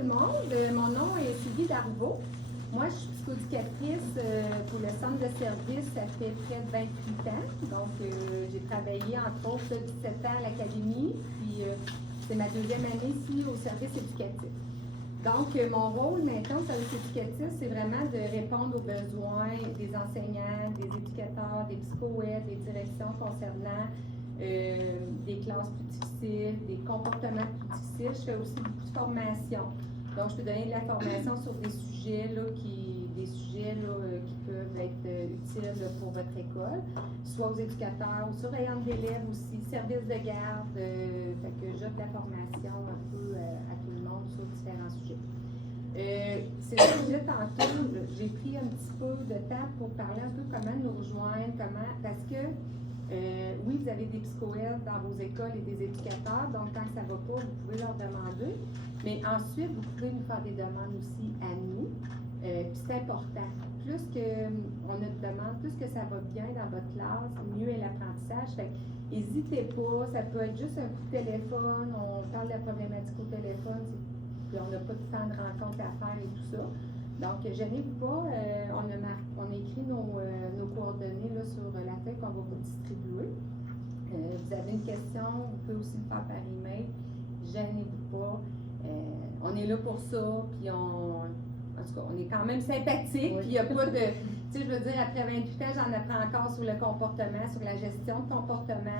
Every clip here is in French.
le monde. Mon nom est Sylvie Darvaux. Moi, je suis psychoéducatrice pour le centre de service. Ça fait près de 28 ans. Donc, j'ai travaillé entre autres 17 ans à l'académie. Puis, c'est ma deuxième année ici au service éducatif. Donc, mon rôle maintenant au service éducatif, c'est vraiment de répondre aux besoins des enseignants, des éducateurs, des psycho-aides, des directions concernant des classes plus difficiles, des comportements plus difficiles. Je fais aussi beaucoup de formation. Donc, je peux donner de la formation sur des sujets qui peuvent être utiles pour votre école, soit aux éducateurs, aux surveillants d'élèves aussi, services de garde. Fait que j'offre de la formation un peu à tout le monde sur différents sujets. C'est ce que je disais tantôt, j'ai pris un petit peu de temps pour parler un peu comment nous rejoindre, parce que oui, vous avez des psychoèdes dans vos écoles et des éducateurs, donc quand ça ne va pas, vous pouvez leur demander. Mais ensuite, vous pouvez nous faire des demandes aussi à nous. Puis c'est important. Plus qu'on a de demandes, plus que ça va bien dans votre classe, mieux est l'apprentissage. Fait n'hésitez pas, ça peut être juste un coup de téléphone, on parle de la problématique au téléphone, puis on n'a pas de temps de rencontre à faire et tout ça. Donc, gênez-vous pas, on a écrit nos coordonnées là, sur la feuille qu'on va vous distribuer. Vous avez une question, vous pouvez aussi le faire par email. Gênez-vous pas. On est là pour ça, puis en tout cas, on est quand même sympathique, puis il n'y a pas de. Tu sais, je veux dire, après 28 ans, j'en apprends encore sur le comportement, sur la gestion de comportement.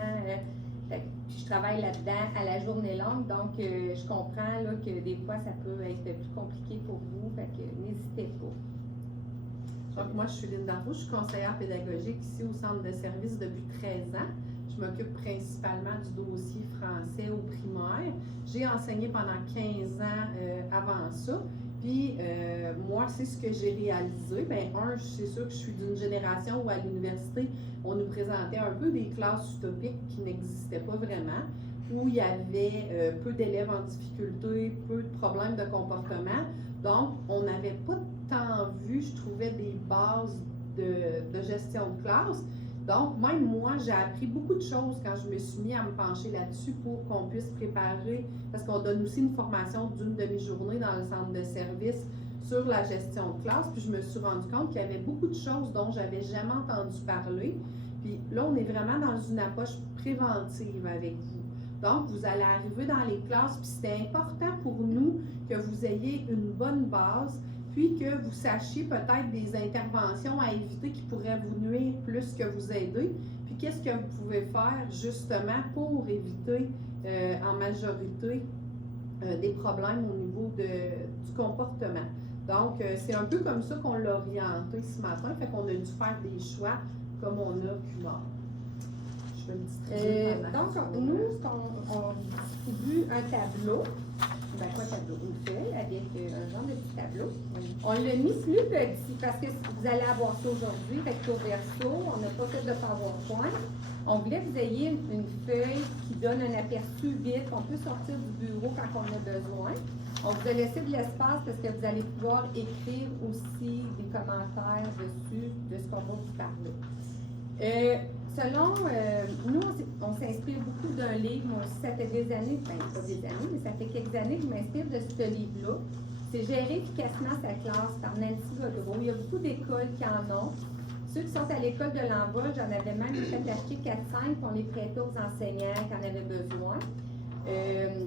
Puis je travaille là-dedans à la journée longue, donc je comprends là, que des fois ça peut être plus compliqué pour vous, fait que n'hésitez pas. Donc moi je suis Lynne Darvaux, je suis conseillère pédagogique ici au centre de service depuis 13 ans. Je m'occupe principalement du dossier français au primaire. J'ai enseigné pendant 15 ans avant ça. Puis, moi, c'est ce que j'ai réalisé. Bien, c'est sûr que je suis d'une génération où à l'université, on nous présentait un peu des classes utopiques qui n'existaient pas vraiment, où il y avait peu d'élèves en difficulté, peu de problèmes de comportement. Donc, on n'avait pas tant vu, je trouvais, des bases de gestion de classe. Donc, même moi, j'ai appris beaucoup de choses quand je me suis mis à me pencher là-dessus pour qu'on puisse préparer, parce qu'on donne aussi une formation d'une demi-journée dans le centre de service sur la gestion de classe. Puis je me suis rendu compte qu'il y avait beaucoup de choses dont j'avais jamais entendu parler. Puis là, on est vraiment dans une approche préventive avec vous. Donc, vous allez arriver dans les classes, puis c'était important pour nous que vous ayez une bonne base, puis que vous sachiez peut-être des interventions à éviter qui pourraient vous nuire plus que vous aider, puis qu'est-ce que vous pouvez faire justement pour éviter en majorité des problèmes au niveau du comportement. Donc, c'est un peu comme ça qu'on l'a orienté ce matin, fait qu'on a dû faire des choix comme on a pu voir. Je vais me distribuer. Donc, nous, on distribue un tableau. Ben, quoi tableau? Une feuille avec un genre de petit tableau. On l'a mis plus petit parce que vous allez avoir ça aujourd'hui, recto verso, on n'a pas fait de PowerPoint. On voulait que vous ayez une feuille qui donne un aperçu vite, qu'on peut sortir du bureau quand on a besoin. On vous a laissé de l'espace parce que vous allez pouvoir écrire aussi des commentaires dessus de ce qu'on va vous parler. Nous, on s'inspire beaucoup d'un livre. Moi aussi, ça fait des années, pas des années, mais ça fait quelques années que je m'inspire de ce livre-là. C'est Gérer efficacement sa classe par Nancy Godreau. Il y a beaucoup d'écoles qui en ont. Ceux qui sont à l'école de l'envol, j'en avais même fait acheter 4-5 pour les prêter aux enseignants qui en avaient besoin.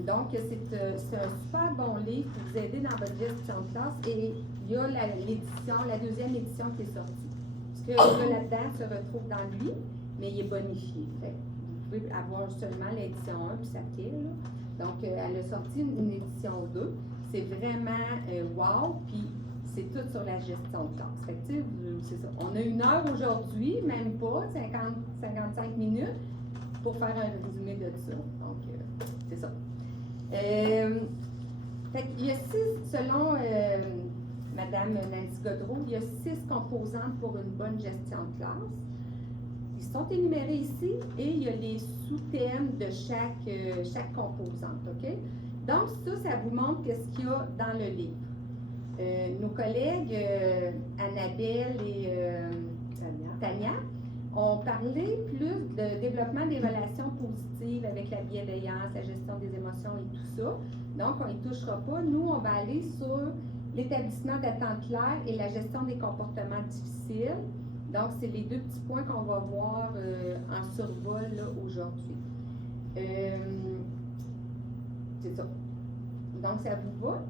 Donc, c'est un super bon livre pour vous aider dans votre gestion de classe. Et il y a la deuxième édition qui est sortie. Ce que là-dedans se retrouve dans lui, mais il est bonifié. Fait, vous pouvez avoir seulement l'édition 1 puis ça file. Donc, elle a sorti une édition 2. C'est vraiment wow, puis c'est tout sur la gestion de classe. Fait que, c'est ça. On a 1 heure aujourd'hui, même pas, 55 minutes, pour faire un résumé de ça. Donc, c'est ça. Fait qu'il y a 6, selon Madame Nancy Godreau, il y a 6 composantes pour une bonne gestion de classe. Ils sont énumérés ici et il y a les sous-thèmes de chaque composante. OK? Donc, ça vous montre ce qu'il y a dans le livre. Nos collègues Annabelle et Tania ont parlé plus de développement des relations positives avec la bienveillance, la gestion des émotions et tout ça. Donc, on n'y touchera pas. Nous, on va aller sur l'établissement d'attente claire et la gestion des comportements difficiles. Donc, c'est les deux petits points qu'on va voir en survol là, aujourd'hui. C'est ça. Donc, ça vous va?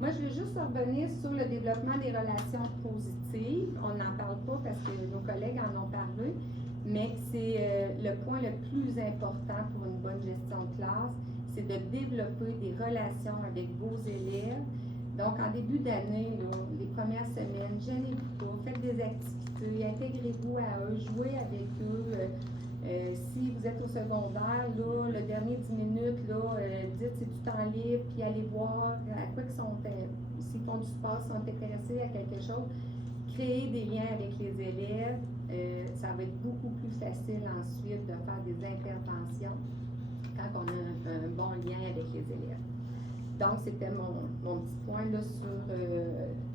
Moi, je vais juste revenir sur le développement des relations positives. On n'en parle pas parce que nos collègues en ont parlé, mais c'est le point le plus important pour une bonne gestion de classe, c'est de développer des relations avec vos élèves. Donc, en début d'année, les premières semaines, gênez-vous pas, faites des activités, intégrez-vous à eux, jouez avec eux. Si vous êtes au secondaire, là, le dernier 10 minutes, là, dites c'est du temps libre, puis allez voir à quoi ils sont, s'ils font du sport, s'ils sont intéressés à quelque chose. Créer des liens avec les élèves, ça va être beaucoup plus facile ensuite de faire des interventions quand on a un bon lien avec les élèves. Donc, c'était mon petit point là, sur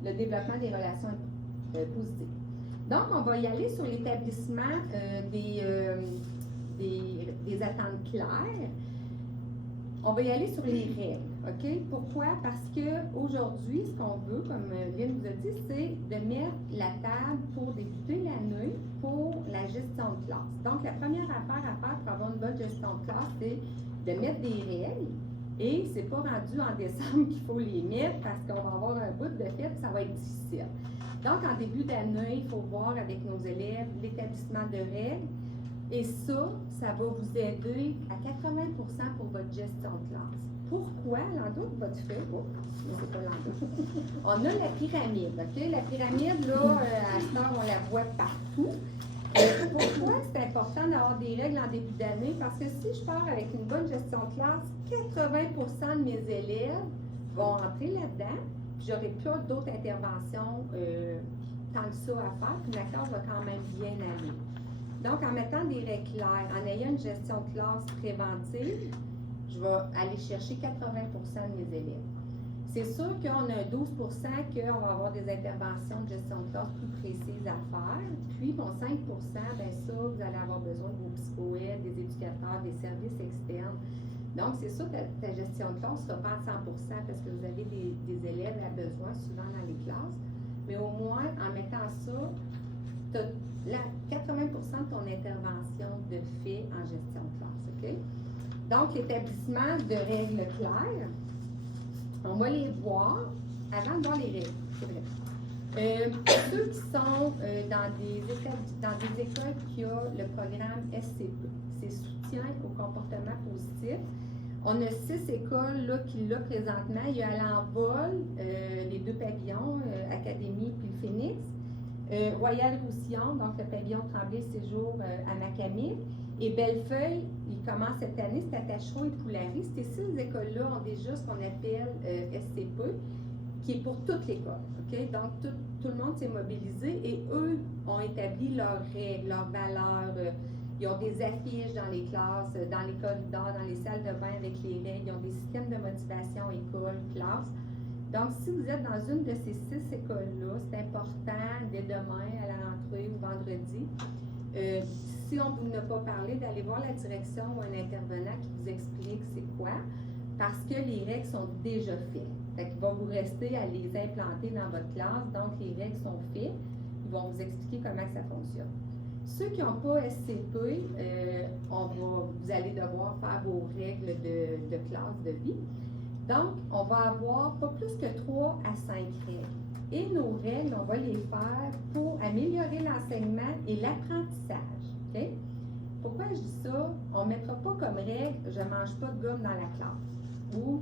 le développement des relations positives. Donc, on va y aller sur l'établissement des attentes claires. On va y aller sur les règles, OK? Pourquoi? Parce qu'aujourd'hui, ce qu'on veut, comme Lynn vous a dit, c'est de mettre la table pour débuter l'année pour la gestion de classe. Donc, la première affaire à faire pour avoir une bonne gestion de classe, c'est de mettre des règles. Et c'est pas rendu en décembre qu'il faut les mettre parce qu'on va avoir un bout de fête, ça va être difficile. Donc, en début d'année, il faut voir avec nos élèves l'établissement de règles. Et ça va vous aider à 80% pour votre gestion de classe. Pourquoi? L'endroit de votre feuille, mais c'est pas l'endroit. On a la pyramide, OK? La pyramide, là, à cette heure, on la voit partout. Pourquoi c'est important d'avoir des règles en début d'année? Parce que si je pars avec une bonne gestion de classe, 80% de mes élèves vont entrer là-dedans, puis j'aurai pas d'autres interventions tant que ça à faire, puis ma classe va quand même bien aller. Donc, en mettant des règles claires, en ayant une gestion de classe préventive, je vais aller chercher 80% de mes élèves. C'est sûr qu'on a 12% qu'on va avoir des interventions de gestion de classe plus précises à faire. Puis, bon, 5%, bien ça, vous allez avoir besoin de vos psychoèdes, des éducateurs, des services externes. Donc, c'est sûr que ta gestion de classe ne sera pas à 100% parce que vous avez des élèves à besoin souvent dans les classes. Mais au moins, en mettant ça, tu as 80% de ton intervention de fait en gestion de classe. OK? Donc, l'établissement de règles claires, on va les voir avant de voir les règles. C'est vrai. Ceux qui sont dans des écoles qui ont le programme SCP, c'est Soutien au comportement positif. On a 6 écoles là, qui l'ont présentement. Il y a à l'envol, les 2 pavillons, Académie puis le Phoenix. Royal-Roussillon, donc le pavillon Tremblay-Séjour à Macamic. Et Bellefeuille, il commence cette année, c'est à Tachereau et Poulari. Ces 6 écoles-là ont déjà ce qu'on appelle SCP, qui est pour toute l'école. Okay? Donc, tout le monde s'est mobilisé et eux ont établi leurs règles, leurs valeurs. Ils ont des affiches dans les classes, dans les corridors, dans les salles de bain avec les règles. Ils ont des systèmes de motivation, école, classe. Donc, si vous êtes dans une de ces 6 écoles-là, c'est important, dès demain, à la rentrée ou vendredi, si on ne vous a pas parlé, d'aller voir la direction ou un intervenant qui vous explique c'est quoi, parce que les règles sont déjà faites. Fait qu'il va vous rester à les implanter dans votre classe, donc les règles sont faites. Ils vont vous expliquer comment ça fonctionne. Ceux qui n'ont pas SCP, vous allez devoir faire vos règles de classe de vie. Donc, on va avoir pas plus que 3 à 5 règles. Et nos règles, on va les faire pour améliorer l'enseignement et l'apprentissage. Okay? Pourquoi je dis ça? On ne mettra pas comme règle « je ne mange pas de gomme dans la classe » ou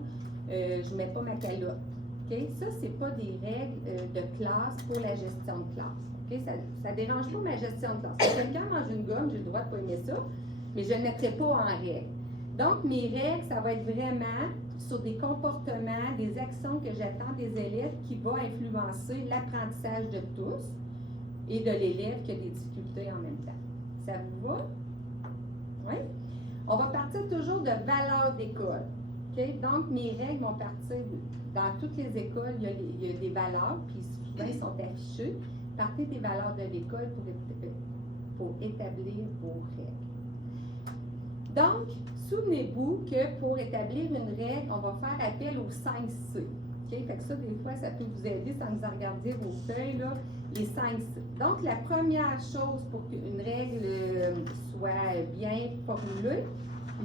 je ne mets pas ma calotte. Okay? Ça, ce n'est pas des règles de classe pour la gestion de classe. Okay? Ça ne dérange pas ma gestion de classe. Si quelqu'un mange une gomme, j'ai le droit de ne pas aimer ça, mais je ne le mettrai pas en règle. Donc, mes règles, ça va être vraiment sur des comportements, des actions que j'attends des élèves qui vont influencer l'apprentissage de tous et de l'élève qui a des difficultés en même temps. Ça vous va? Oui? On va partir toujours de valeurs d'école. Okay? Donc, mes règles vont partir dans toutes les écoles, il y a des valeurs, puis souvent ils sont affichées. Partez des valeurs de l'école pour établir vos règles. Donc, souvenez-vous que pour établir une règle, on va faire appel aux 5C. OK? Fait que ça, des fois, ça peut vous aider sans vous regarder vos feuilles, là, les 5C. Donc, la première chose pour qu'une règle soit bien formulée,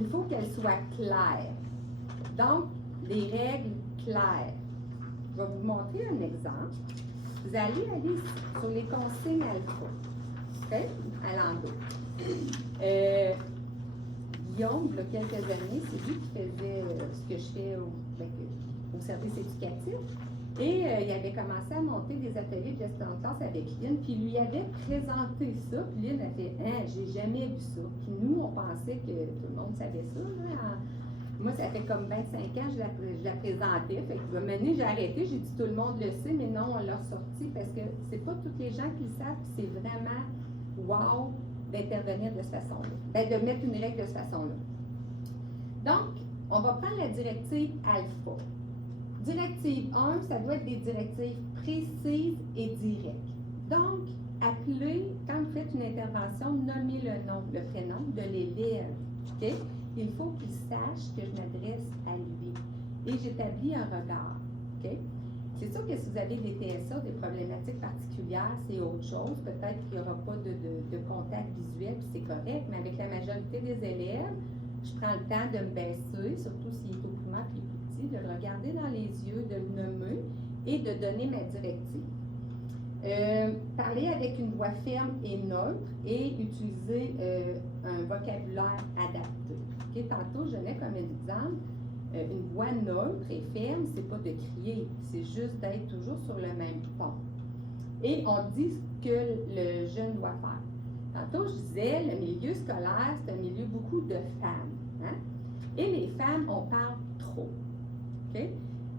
il faut qu'elle soit claire. Donc, des règles claires. Je vais vous montrer un exemple. Vous allez aller sur les consignes alpha, OK? À l'endos. Guillaume, il y a quelques années, c'est lui qui faisait ce que je fais au service éducatif. Et il avait commencé à monter des ateliers de gestion de classe avec Lynn, puis il lui avait présenté ça. Puis Lynn a fait « Hein, j'ai jamais vu ça. » Puis nous, on pensait que tout le monde savait ça. Là, moi, ça fait comme 25 ans que je la présentais. Fait que, maintenant, j'ai arrêté, j'ai dit « Tout le monde le sait », mais non, on l'a sorti parce que c'est pas tous les gens qui le savent, puis c'est vraiment « wow » d'intervenir de cette façon-là, de mettre une règle de cette façon-là. Donc, on va prendre la directive alpha. Directive 1, ça doit être des directives précises et directes. Donc, appelez, quand vous faites une intervention, nommez le nom, le prénom de l'élève. Okay? Il faut qu'il sache que je m'adresse à lui. Et j'établis un regard. Okay? C'est sûr que si vous avez des TSA, des problématiques particulières, c'est autre chose. Peut-être qu'il n'y aura pas de contact visuel, puis c'est correct, mais avec la majorité des élèves, je prends le temps de me baisser, surtout s'il est au primaire puis plus petit, de le regarder dans les yeux, de le nommer et de donner ma directive. Parler avec une voix ferme et neutre et utiliser un vocabulaire adapté. Okay? Tantôt, je donnais comme exemple, une voix neutre et ferme, c'est pas de crier, c'est juste d'être toujours sur le même ton. Et on dit ce que le jeune doit faire. Tantôt, je disais, le milieu scolaire, c'est un milieu beaucoup de femmes. Hein? Et les femmes, on parle trop. Okay?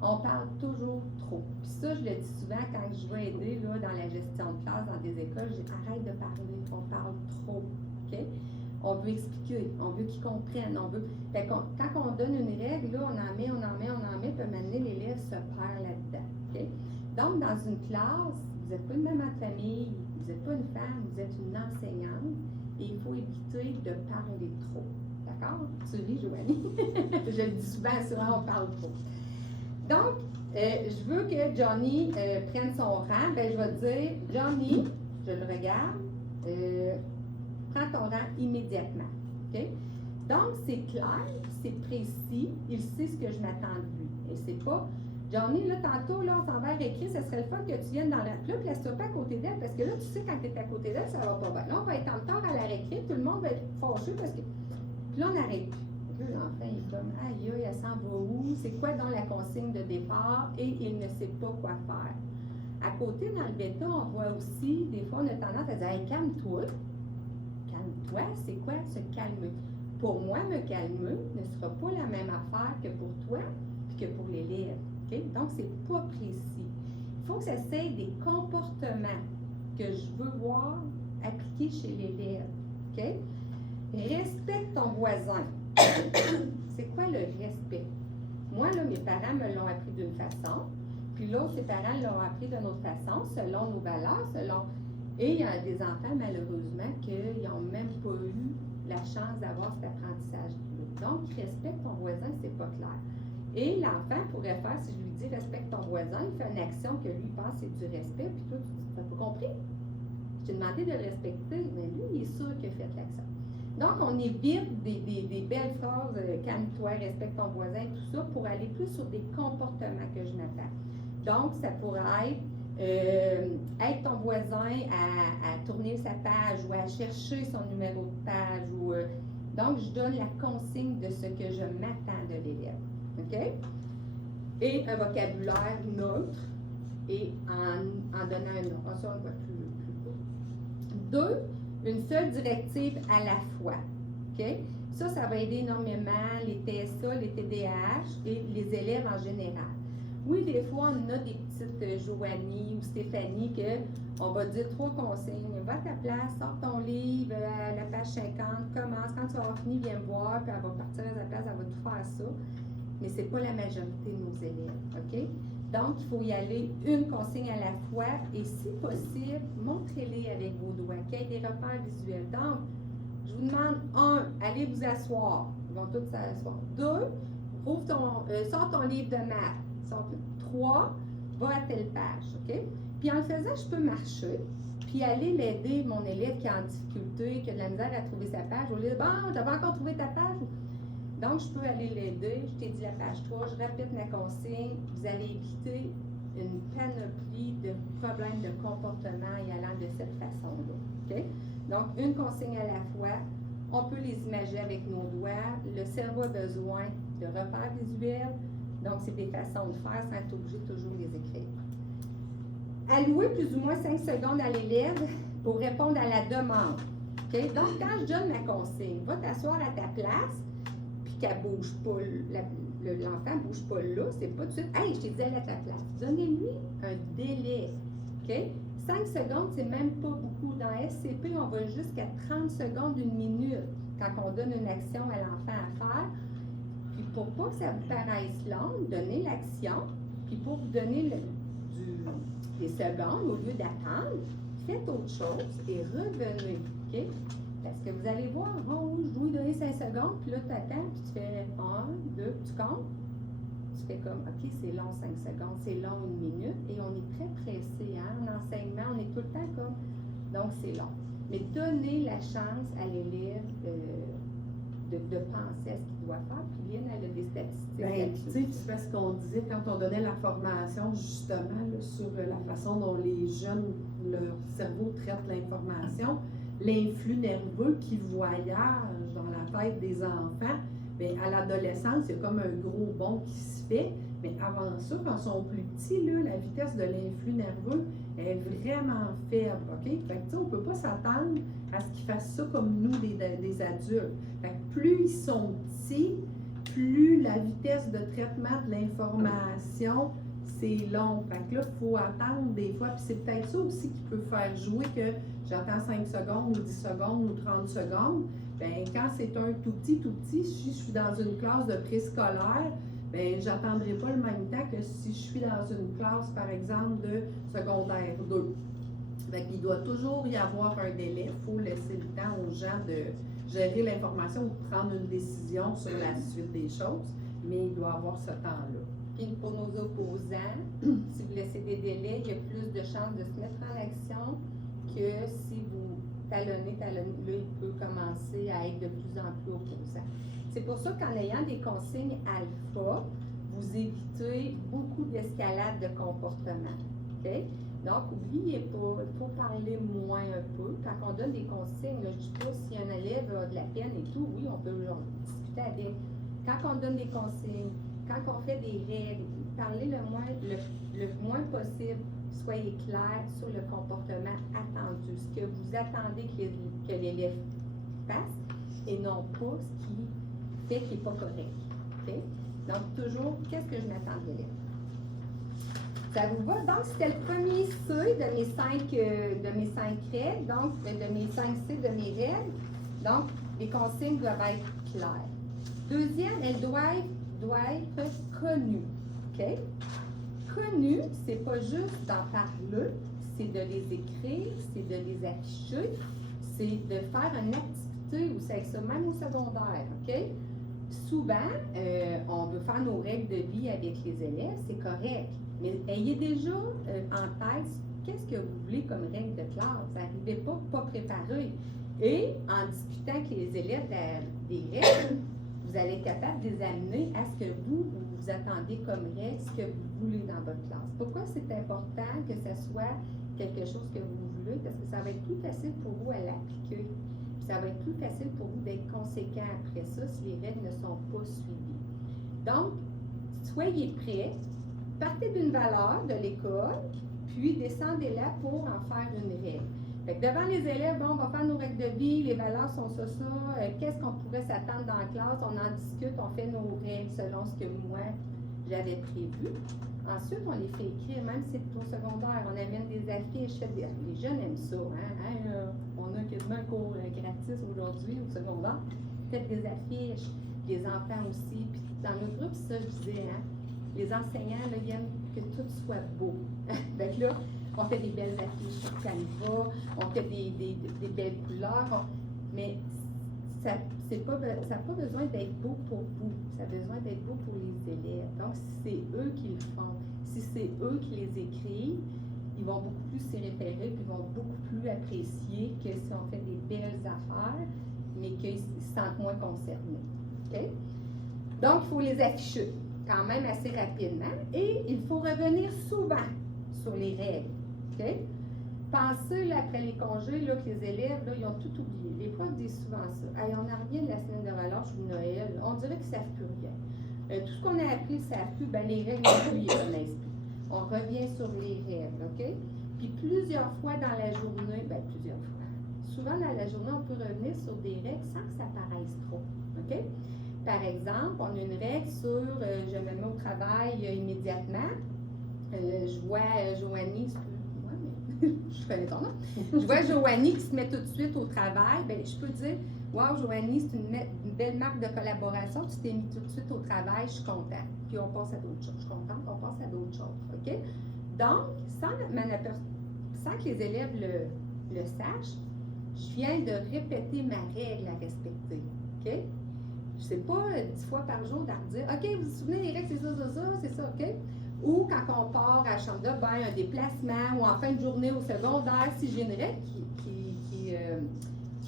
On parle toujours trop. Puis ça, je le dis souvent quand je vais aider là, dans la gestion de classe, dans des écoles, je dis arrête de parler, on parle trop. Okay? On veut expliquer, on veut qu'ils comprennent, on veut. Fait quand on donne une règle, là, on en met, puis maintenant l'élève se perd là-dedans. Okay? Donc, dans une classe, vous n'êtes pas une maman de famille, vous n'êtes pas une femme, vous êtes une enseignante, et il faut éviter de parler trop. D'accord? Tu ris, Joanie? Je le dis souvent, souvent, on parle trop. Donc, je veux que Johnny prenne son rang. Ben, je vais dire, Johnny, je le regarde, prends ton rang immédiatement. Okay? Donc, c'est clair, c'est précis, il sait ce que je m'attends de lui. Et c'est pas, Johnny, là, tantôt, là, on s'en va écrire, ça serait le fun que tu viennes dans la. Puis là, place-toi pas à côté d'elle, parce que là, tu sais, quand tu es à côté d'elle, ça va pas bien. Là, on va être en retard à la récré, tout le monde va être fâché parce que. Puis là, on n'arrête plus. Puis là, l'enfant, il est comme, aïe, elle s'en va où? C'est quoi dans la consigne de départ? Et il ne sait pas quoi faire. À côté, dans le bêta, on voit aussi, des fois, on a tendance à dire, hey, calme-toi. Calme-toi, c'est quoi se calmer? Pour moi, me calmer ne sera pas la même affaire que pour toi et que pour l'élève. Okay? Donc, c'est pas précis. Il faut que ça soit des comportements que je veux voir appliqués chez l'élève. Okay? Respecte ton voisin. C'est quoi le respect? Moi, là, mes parents me l'ont appris d'une façon, puis l'autre, ses parents l'ont appris d'une autre façon, selon nos valeurs, selon... Et il y a des enfants, malheureusement, qui n'ont même pas eu la chance d'avoir cet apprentissage-là. Donc, respecte ton voisin, c'est pas clair. Et l'enfant pourrait faire, si je lui dis respecte ton voisin, il fait une action que lui pense c'est du respect, puis toi, tu dis, t'as pas compris? Je t'ai demandé de le respecter, mais lui, il est sûr qu'il a fait l'action. Donc, on évite des belles phrases, calme-toi, respecte ton voisin, tout ça, pour aller plus sur des comportements que je m'attends. Donc, ça pourrait être aide ton voisin à tourner sa page ou à chercher son numéro de page. Donc, je donne la consigne de ce que je m'attends de l'élève. OK? Et un vocabulaire neutre et en donnant un nom. Ça, on va plus. 2, une seule directive à la fois. OK? Ça va aider énormément les TSA, les TDAH et les élèves en général. Oui, des fois, on a des petites Joanie ou Stéphanie qu'on va dire 3 consignes. Va à ta place, sors ton livre à la page 50, commence. Quand tu vas avoir fini, viens me voir, puis elle va partir à sa place, elle va tout faire ça. Mais ce n'est pas la majorité de nos élèves. OK? Donc, il faut y aller une consigne à la fois et si possible, montrez-les avec vos doigts, qu'il y ait des repères visuels. Donc, Je vous demande, 1, allez vous asseoir. Ils vont tous s'asseoir. 2, sors ton livre de maths. 3, va à telle page, OK? Puis en le faisant, je peux marcher, puis aller l'aider, mon élève qui est en difficulté, qui a de la misère à trouver sa page. Au lieu de, bon, t'as pas encore trouvé ta page? Donc, je peux aller l'aider. Je t'ai dit la page 3, je répète ma consigne. Vous allez éviter une panoplie de problèmes de comportement y allant de cette façon-là. OK? Donc, une consigne à la fois. On peut les imaginer avec nos doigts. Le cerveau a besoin de repères visuels. Donc, c'est des façons de faire sans être obligé de toujours les écrire. Allouer plus ou moins 5 secondes à l'élève pour répondre à la demande. OK? Donc, quand je donne ma consigne, va t'asseoir à ta place, puis qu'elle ne bouge pas, l'enfant ne bouge pas là, c'est pas tout de suite, hey, je t'ai dit, elle à ta place. Donnez-lui un délai. OK? 5 secondes, c'est même pas beaucoup. Dans SCP, on va jusqu'à 30 secondes, 1 minute, quand on donne une action à l'enfant à faire. Puis pour pas que ça vous paraisse long, donnez l'action, puis pour vous donner des secondes, au lieu d'attendre, faites autre chose et revenez. OK? Parce que vous allez voir, oh, je vais donner 5 secondes, puis là, tu attends, puis tu fais 1, 2, tu comptes. Tu fais comme, OK, c'est long 5 secondes, c'est long 1 minute, et on est très pressé, hein? En enseignement, on est tout le temps comme, donc c'est long. Mais donnez la chance à l'élève de penser à ce qu'il doit faire, puis Lynn, elle a des statistiques. Bien, tu sais, c'est parce qu'on disait quand on donnait la formation, justement, là, sur la façon dont les jeunes, leur cerveau traite l'information, l'influx nerveux qui voyage dans la tête des enfants. Bien, à l'adolescence, il y a comme un gros bond qui se fait, mais avant ça, quand ils sont plus petits, là, la vitesse de l'influx nerveux est vraiment faible, OK? Fait que, tu sais, on ne peut pas s'attendre à ce qu'ils fassent ça comme nous, des adultes. Fait que plus ils sont petits, plus la vitesse de traitement de l'information, c'est long. Fait que là, il faut attendre des fois, puis c'est peut-être ça aussi qui peut faire jouer que j'attends 5 secondes ou 10 secondes ou 30 secondes. Bien, quand c'est un tout petit, si je suis dans une classe de préscolaire, bien, j'attendrai pas le même temps que si je suis dans une classe, par exemple, de secondaire 2. Fait qu'il doit toujours y avoir un délai. Il faut laisser le temps aux gens de gérer l'information ou de prendre une décision sur la suite des choses, mais il doit avoir ce temps-là. Puis pour nos opposants, si vous laissez des délais, il y a plus de chances de se mettre en action que si vous talonnez, là, il peut commencer à être de plus en plus opposant. C'est pour ça qu'en ayant des consignes alpha, vous évitez beaucoup d'escalade de comportement. OK? Donc, n'oubliez pas, il faut parler moins un peu. Quand on donne des consignes, là, je ne dis pas si un élève a de la peine et tout, oui, on peut discuter avec. Quand on donne des consignes, quand on fait des règles, parlez le moins possible, soyez clair sur le comportement attendu, ce que vous attendez que l'élève fasse et non pas ce qui fait qu'il n'est pas correct. Okay? Donc, toujours, qu'est-ce que je m'attends de l'élève? Ça vous va? Donc, c'était le premier C de mes 5 règles, donc de mes 5 C de mes règles. Donc, les consignes doivent être claires. Deuxième, elles doivent être connues. OK? Connues, c'est pas juste d'en parler, c'est de les écrire, c'est de les afficher, c'est de faire une activité ou c'est ça, même au secondaire. OK? Souvent, on veut faire nos règles de vie avec les élèves, c'est correct. Mais ayez déjà en tête qu'est-ce que vous voulez comme règle de classe. N'arrivez pas préparé. Et en discutant avec les élèves des règles, vous allez être capable de les amener à ce que vous attendez comme règle, ce que vous voulez dans votre classe. Pourquoi c'est important que ce soit quelque chose que vous voulez? Parce que ça va être plus facile pour vous à l'appliquer. Puis ça va être plus facile pour vous d'être conséquent après ça si les règles ne sont pas suivies. Donc, soyez prêts. Partez d'une valeur de l'école, puis descendez-la pour en faire une règle. Fait que devant les élèves, bon, on va faire nos règles de vie, les valeurs sont ça, qu'est-ce qu'on pourrait s'attendre dans la classe, on en discute, on fait nos règles selon ce que moi j'avais prévu. Ensuite, on les fait écrire, même si c'est au secondaire, on amène des affiches, les jeunes aiment ça, hein? On a quasiment un cours gratis aujourd'hui au secondaire, faites des affiches, les enfants aussi, puis dans notre groupe, ça je disais, hein? Les enseignants, là, ils aiment que tout soit beau. Fait que là, on fait des belles affiches sur Canva, on fait des belles couleurs, mais ça n'a pas besoin d'être beau pour vous, ça a besoin d'être beau pour les élèves. Donc, si c'est eux qui le font, si c'est eux qui les écrivent, ils vont beaucoup plus s'y référer, puis ils vont beaucoup plus apprécier que si on fait des belles affaires, mais qu'ils se sentent moins concernés. Okay? Donc, il faut les afficher quand même assez rapidement et il faut revenir souvent sur les règles. Okay? Pensez, là, après les congés, là, que les élèves, là, ils ont tout oublié. Les profs disent souvent ça. Hey, on en revient de la semaine de relâche ou de Noël. On dirait qu'ils ne savent plus rien. Tout ce qu'on a appris, ils ne savent plus. Ben, les règles non plus, ils ne connaissent plus. On revient sur les règles, OK? Puis plusieurs fois dans la journée, ben plusieurs fois. Souvent dans la journée, on peut revenir sur des règles sans que ça paraisse trop, OK? Par exemple, on a une règle sur je me mets au travail immédiatement. Je vois Joanie, je connais ton nom. Je vois Joanie qui se met tout de suite au travail. Bien, je peux dire, wow, Joanie, c'est une belle marque de collaboration. Tu t'es mis tout de suite au travail, je suis contente. Puis on passe à d'autres choses. Je suis contente, on passe à d'autres choses. OK? Donc, sans que les élèves le sachent, je viens de répéter ma règle à respecter. OK? Je ne sais pas 10 fois par jour d'en dire, OK, vous vous souvenez des règles, c'est ça, OK? Ou quand on part à la chambre de bain, un déplacement, ou en fin de journée au secondaire, si j'ai une règle qui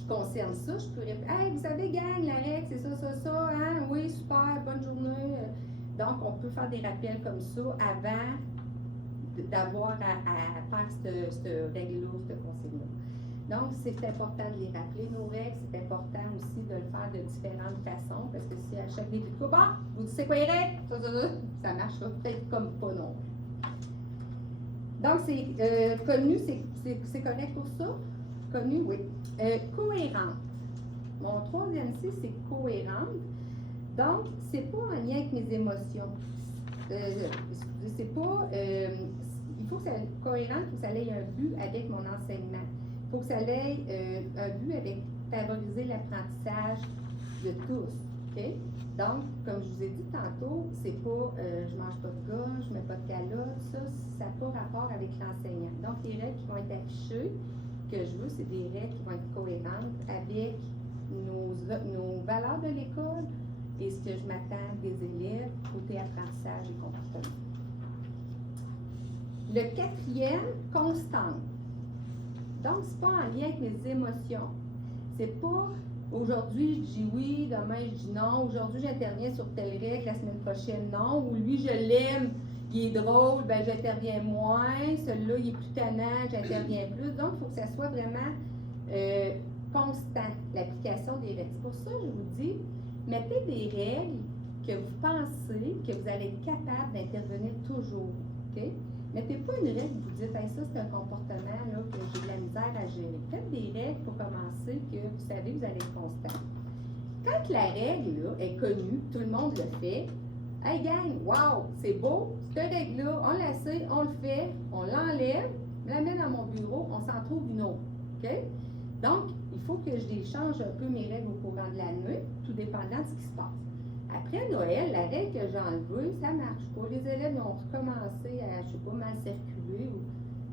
concerne ça, je peux répéter, hey, vous savez, gang, la règle, c'est ça, hein? Oui, super, bonne journée. Donc, on peut faire des rappels comme ça avant d'avoir à faire cette règle-là, cette consigne-là. Donc, c'est important de les rappeler, nos règles. C'est important aussi de le faire de différentes façons, parce que si à chaque début de cours, vous dites c'est quoi les règles? Ça marchera peut-être comme pas non. Donc, c'est connu, c'est correct pour ça? Connu, oui. Cohérente. Mon troisième C, c'est cohérente. Donc, c'est pas en lien avec mes émotions. C'est pas. Il faut que ça soit cohérent, il faut que ça ait un but avec mon enseignement. Il faut que ça ait un but avec favoriser l'apprentissage de tous. Okay? Donc, comme je vous ai dit tantôt, c'est pas je mange pas de gars, je mets pas de calotte, ça n'a pas rapport avec l'enseignant. Donc, les règles qui vont être affichées, que je veux, c'est des règles qui vont être cohérentes avec nos valeurs de l'école et ce que je m'attends des élèves côté apprentissage et comportement. Le quatrième, constante. Donc, c'est pas en lien avec mes émotions. C'est pas aujourd'hui je dis oui, demain je dis non, aujourd'hui j'interviens sur telle règle, la semaine prochaine non, ou lui je l'aime, il est drôle, ben j'interviens moins, celui-là il est plus tannant, j'interviens plus. Donc, il faut que ça soit vraiment constant, l'application des règles. C'est pour ça que je vous dis, mettez des règles que vous pensez que vous allez être capable d'intervenir toujours. Okay? Mettez pas une règle, vous dites, hey, ça c'est un comportement là, que j'ai de la misère à gérer. Faites des règles pour commencer que vous savez que vous allez être constant. Quand la règle là, est connue, tout le monde le fait, hey gang, wow, c'est beau, cette règle-là, on la sait, on le fait, on l'enlève, on l'amène à mon bureau, on s'en trouve une autre. Okay? Donc, il faut que je déchange un peu mes règles au courant de l'année, tout dépendant de ce qui se passe. Après Noël, la règle que j'ai enlevée, ça ne marche pas. Les élèves ont recommencé à, je ne sais pas, mal circuler.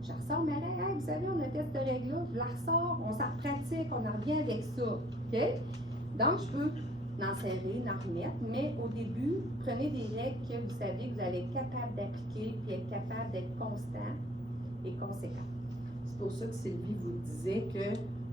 Je ressors ma règle. Hey, vous savez, on a fait cette règle-là, je la ressors, on s'en pratique, on en revient avec ça. OK? Donc, je peux en serrer, en remettre, mais au début, prenez des règles que vous savez que vous allez être capable d'appliquer puis être capable d'être constant et conséquent. C'est pour ça que Sylvie vous disait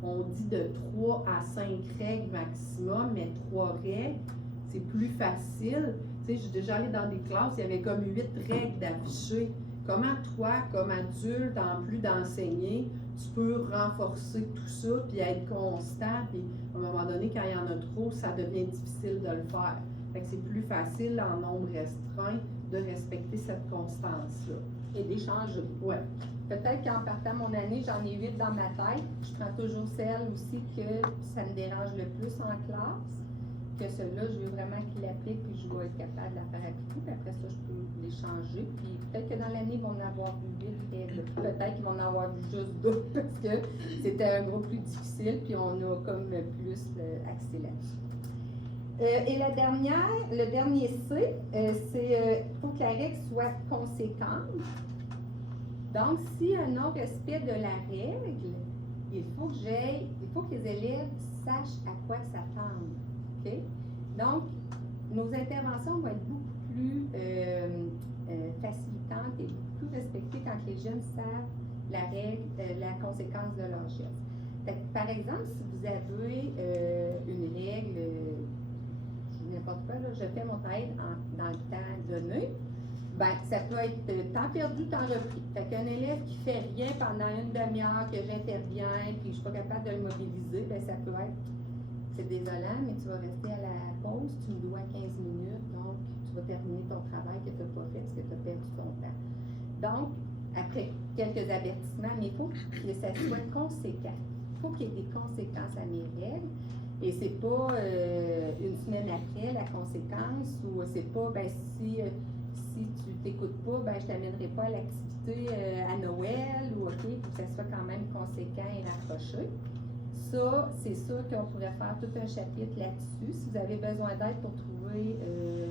qu'on dit de 3 à 5 règles maximum, mais 3 règles, c'est plus facile. Tu sais, j'ai déjà allé dans des classes, il y avait comme 8 règles d'afficher. Comment toi, comme adulte, en plus d'enseigner, tu peux renforcer tout ça, puis être constant, puis à un moment donné, quand il y en a trop, ça devient difficile de le faire. Fait que c'est plus facile, en nombre restreint, de respecter cette constance-là. Et d'échanger. Ouais. Peut-être qu'en partant mon année, j'en ai 8 dans ma tête. Je prends toujours celle aussi que ça me dérange le plus en classe. Que celle-là, je veux vraiment qu'il l'applique, puis je vais être capable de la faire appliquer, puis après ça, je peux les changer. Puis peut-être que dans l'année, ils vont en avoir vu 8 règles. Peut-être qu'ils vont en avoir vu juste 2 parce que c'était un gros plus difficile, puis on a comme plus axé là-dessus. Et la dernière, le dernier C, c'est il faut que la règle soit conséquente. Donc, s'il y a un non-respect de la règle, il faut que les élèves sache à quoi s'attendre. OK? Donc, nos interventions vont être beaucoup plus facilitantes et beaucoup plus respectées quand les jeunes savent la règle, la conséquence de leur geste. Fait que, par exemple, si vous avez une règle, n'importe quoi, là, je fais mon travail dans le temps donné, ben, ça peut être temps perdu, temps repris. Fait qu'un élève qui fait rien pendant une demi-heure, que j'interviens, puis je suis pas capable de le mobiliser, ben, ça peut être, c'est désolant, mais tu vas rester à la pause, tu me dois 15 minutes, donc tu vas terminer ton travail que tu n'as pas fait parce que tu as perdu ton temps. Donc, après quelques avertissements, mais il faut que ça soit conséquent. Il faut qu'il y ait des conséquences à mes règles. Et c'est pas une semaine après la conséquence, ou c'est pas, ben, si tu t'écoutes pas, ben, je t'amènerai pas à l'activité à Noël, ou OK, il faut que ça soit quand même conséquent et rapproché. Ça, c'est sûr qu'on pourrait faire tout un chapitre là-dessus. Si vous avez besoin d'aide pour trouver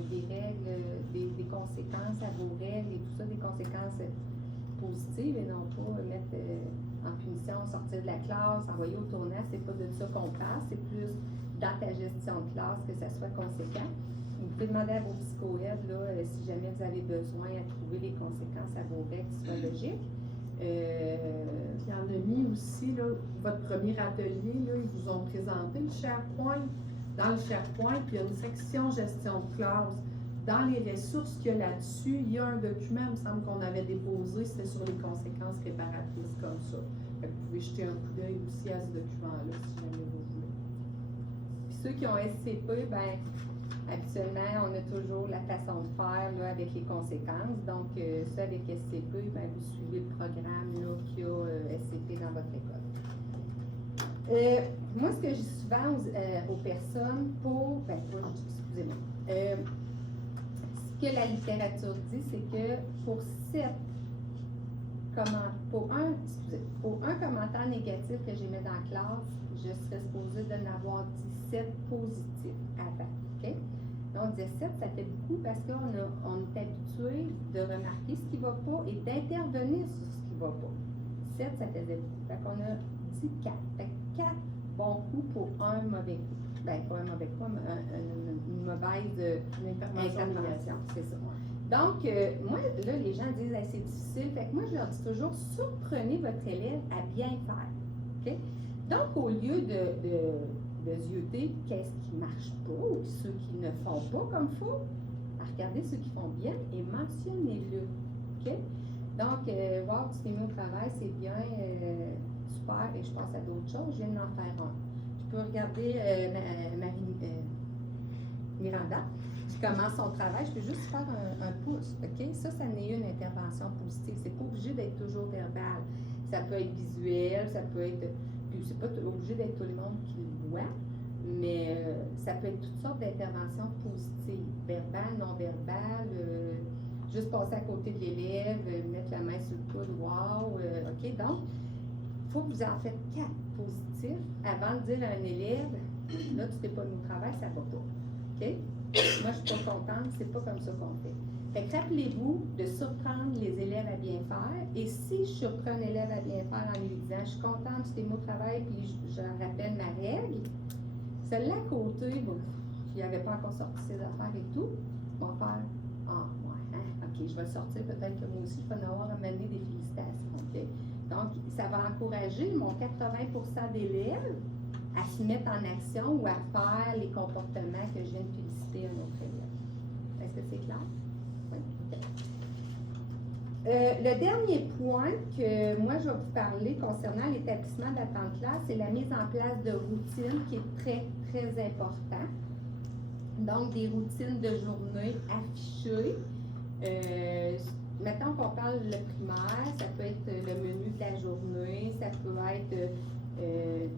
des règles, des conséquences à vos règles et tout ça, des conséquences positives et non pas mettre en punition, sortir de la classe, envoyer au tournant, c'est pas de ça qu'on parle, c'est plus dans ta gestion de classe que ça soit conséquent. Vous pouvez demander à vos psychoèdes, là, si jamais vous avez besoin à trouver les conséquences à vos règles qui soient logiques. Il y en a mis aussi, là, votre premier atelier, là, ils vous ont présenté le SharePoint. Dans le SharePoint, il y a une section gestion de classe. Dans les ressources qu'il y a là-dessus, il y a un document, il me semble qu'on avait déposé, c'était sur les conséquences réparatrices comme ça. Fait que vous pouvez jeter un coup d'œil aussi à ce document-là, si jamais vous voulez. Puis ceux qui ont SCP, ben, habituellement, on a toujours la façon de faire là, avec les conséquences. Donc, ça, avec SCP, ben, vous suivez le programme là, qu'il y a SCP dans votre école. Moi, ce que je dis souvent aux personnes excusez-moi, ce que la littérature dit, c'est que pour un commentaire négatif que j'ai mis dans la classe, je serais supposée d'en avoir 17 positifs avant. OK? Donc, 17, ça fait beaucoup parce qu'on est habitué de remarquer ce qui ne va pas et d'intervenir sur ce qui ne va pas. 7, ça faisait beaucoup. Fait qu'on a dit 4. Fait que 4 bons coups pour un mauvais coup. Ben, pas un mauvais coup, une mauvaise intervention. C'est ça. Donc, moi, là, les gens disent hey, c'est difficile. Fait que moi, je leur dis toujours surprenez votre élève à bien faire. OK? Donc, au lieu de zioter qu'est-ce qui ne marche pas ou ceux qui ne font pas comme il faut, regardez ceux qui font bien et mentionnez-le. OK? Donc, voir que tu t'es mis au travail, c'est bien, super, et je passe à d'autres choses. Je viens d'en faire un. Je peux regarder Miranda qui commence son travail. Je peux juste faire un pouce. OK? Ça en est une intervention positive. C'est pas obligé d'être toujours verbal. Ça peut être visuel, ça peut être. Puis c'est pas obligé d'être tout le monde qui le voit, mais ça peut être toutes sortes d'interventions positives. Verbales, non verbales. Juste passer à côté de l'élève, mettre la main sur le coude, wow, OK, donc, il faut que vous en faites 4 positifs avant de dire à un élève, là, tu t'es pas mis au travail, ça va pas, OK? Moi, je suis pas contente, c'est pas comme ça qu'on fait. Fait que rappelez-vous de surprendre les élèves à bien faire, et si je surprends un élève à bien faire en lui disant, je suis contente, tu t'es mis au travail, puis je rappelle ma règle, celle-là à côté, bon, qui n'avait pas encore sorti ses affaires et tout, va faire, OK, je vais le sortir, peut-être que moi aussi, je vais en avoir amené des félicitations. OK? Donc, ça va encourager mon 80% d'élèves à se mettre en action ou à faire les comportements que je viens de féliciter un autre élève. Est-ce que c'est clair? Oui. OK. Le dernier point que moi, je vais vous parler concernant l'établissement de la temps de classe, c'est la mise en place de routines qui est très, très important. Donc, des routines de journée affichées. Mettons qu'on parle le primaire, ça peut être le menu de la journée, ça peut être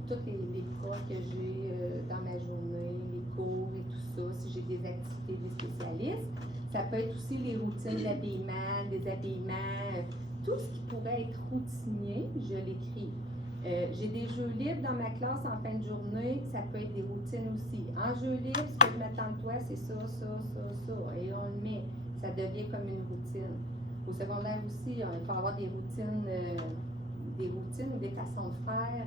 tous les profs que j'ai dans ma journée, les cours et tout ça, si j'ai des activités des spécialistes. Ça peut être aussi les routines d'habillement, déshabillement, tout ce qui pourrait être routinier, je l'écris. J'ai des jeux libres dans ma classe en fin de journée, ça peut être des routines aussi. En jeu libre, ce que je m'attends de toi, c'est ça, et on le met. Ça devient comme une routine. Au secondaire aussi, il faut avoir des routines ou des façons de faire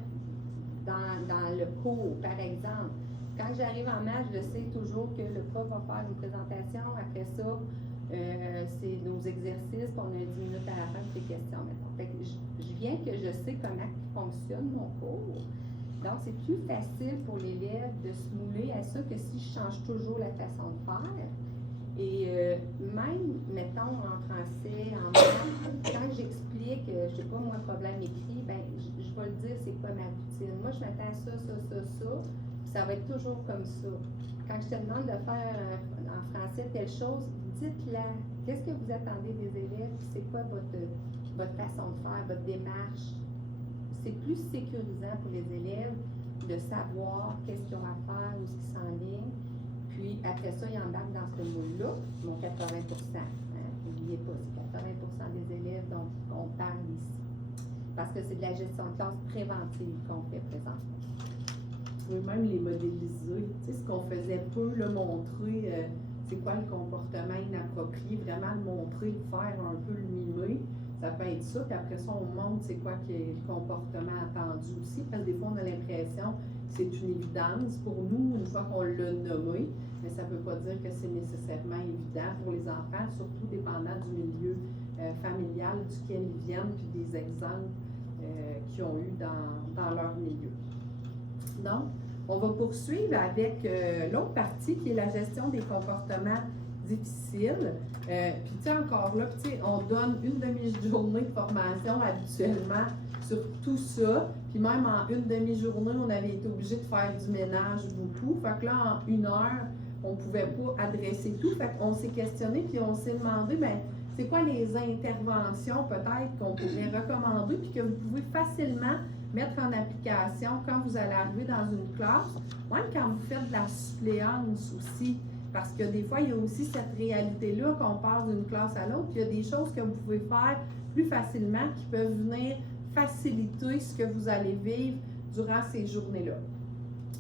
dans le cours, par exemple. Quand j'arrive en maths, je sais toujours que le prof va faire une présentation. Après ça, c'est nos exercices, puis on a 10 minutes à la fin pour les questions. Maintenant. Fait que je viens que je sais comment fonctionne mon cours. Donc, c'est plus facile pour l'élève de se mouler à ça que si je change toujours la façon de faire. Et même, mettons, en français, en maths, quand j'explique, je sais pas, moi, un problème écrit, ben, je vais le dire, c'est quoi ma routine. Moi, je m'attends à ça, puis ça va être toujours comme ça. Quand je te demande de faire en français telle chose, dites-la. Qu'est-ce que vous attendez des élèves? C'est quoi votre façon de faire, votre démarche? C'est plus sécurisant pour les élèves de savoir qu'est-ce qu'ils ont à faire, où est-ce qu'ils s'enlignent. Puis après ça, ils embarquent dans ce moule-là, mon 80 N'oubliez pas, c'est 80 des élèves dont on parle ici. Parce que c'est de la gestion de classe préventive qu'on fait présentement. Vous pouvez même les modéliser. Tu sais, ce qu'on faisait peu, là, montrer c'est quoi le comportement inapproprié, vraiment le montrer, le faire un peu, le mimer. Ça peut être ça, puis après ça, on montre c'est quoi qui est le comportement attendu aussi, parce que des fois, on a l'impression que c'est une évidence pour nous, une fois qu'on l'a nommé, mais ça ne veut pas dire que c'est nécessairement évident pour les enfants, surtout dépendant du milieu familial duquel ils viennent, puis des exemples qu'ils ont eu dans leur milieu. Donc, on va poursuivre avec l'autre partie qui est la gestion des comportements difficiles. Puis tu sais, encore là, on donne une demi-journée de formation habituellement sur tout ça. Puis même en une demi-journée, on avait été obligé de faire du ménage beaucoup. Fait que là, en 1 heure, on ne pouvait pas adresser tout. Fait qu'on s'est questionné, puis on s'est demandé, bien, c'est quoi les interventions peut-être qu'on pourrait recommander, puis que vous pouvez facilement mettre en application quand vous allez arriver dans une classe, même quand vous faites de la suppléance aussi. Parce que des fois, il y a aussi cette réalité-là qu'on passe d'une classe à l'autre. Il y a des choses que vous pouvez faire plus facilement qui peuvent venir faciliter ce que vous allez vivre durant ces journées-là.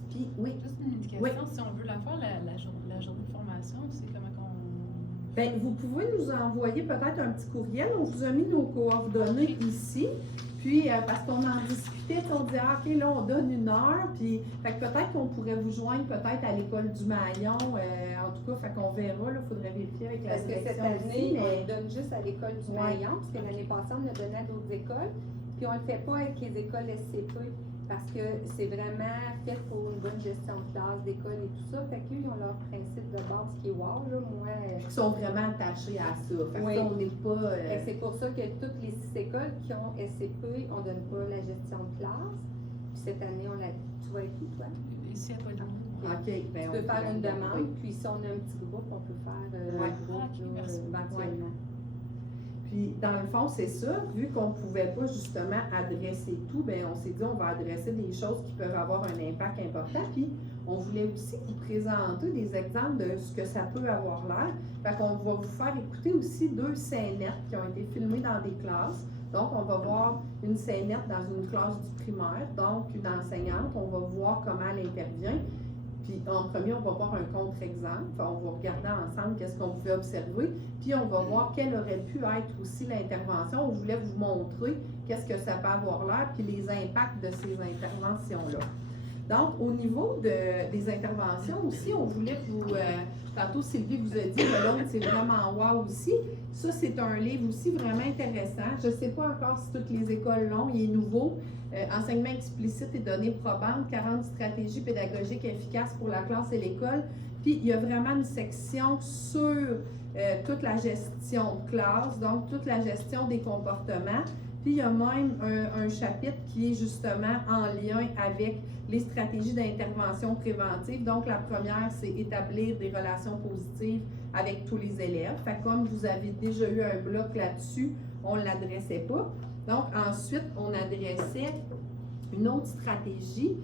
Puis, oui. Juste une indication, oui. Si on veut la faire, la journée de formation, c'est comment qu'on... Bien, vous pouvez nous envoyer peut-être un petit courriel. On vous a mis nos coordonnées ici. Puis, parce qu'on en discutait, on disait, ah, OK, là, on donne 1 heure, puis peut-être qu'on pourrait vous joindre peut-être à l'école du Maillon, en tout cas, fait qu'on verra, il faudrait vérifier avec la direction. Parce que cette année, on le donne juste à l'école du Maillon, parce que l'année passée, on l'a donné à d'autres écoles, puis on ne le fait pas avec les écoles SCP, parce que c'est vraiment fait pour une bonne gestion de classe, d'école et tout ça, fait qu'eux, ils ont leur principe de base qui est wow, là, moi... Ils sont vraiment attachés à ça, fait oui. que on n'est pas... C'est pour ça que toutes les 6 écoles qui ont SCP, on ne donne pas la gestion de classe, puis cette année, on l'a... Tu vas être où, toi? Ici, à Pointe-Noire. OK, bien, tu peux faire une demande, puis si on a un petit groupe, on peut faire un groupe, éventuellement. Puis, dans le fond, c'est ça, vu qu'on ne pouvait pas justement adresser tout, bien, on s'est dit on va adresser des choses qui peuvent avoir un impact important. Puis, on voulait aussi vous présenter des exemples de ce que ça peut avoir l'air. Fait qu'on va vous faire écouter aussi 2 scénettes qui ont été filmées dans des classes. Donc, on va voir une scénette dans une classe du primaire, donc une enseignante, on va voir comment elle intervient. Puis en premier, on va voir un contre-exemple. On va regarder ensemble qu'est-ce qu'on pouvait observer. Puis on va voir quelle aurait pu être aussi l'intervention. On voulait vous montrer qu'est-ce que ça peut avoir l'air, puis les impacts de ces interventions-là. Donc, au niveau des interventions aussi, on voulait vous... tantôt, Sylvie vous a dit que l'autre, c'est vraiment wow aussi. Ça, c'est un livre aussi vraiment intéressant. Je ne sais pas encore si toutes les écoles l'ont. Il est nouveau. Enseignement explicite et données probantes, 40 stratégies pédagogiques efficaces pour la classe et l'école. Puis, il y a vraiment une section sur toute la gestion de classe, donc toute la gestion des comportements. Puis, il y a même un chapitre qui est justement en lien avec les stratégies d'intervention préventive. Donc, la première, c'est établir des relations positives avec tous les élèves. Fait que comme vous avez déjà eu un bloc là-dessus, on ne l'adressait pas. Donc, ensuite, on adressait une autre stratégie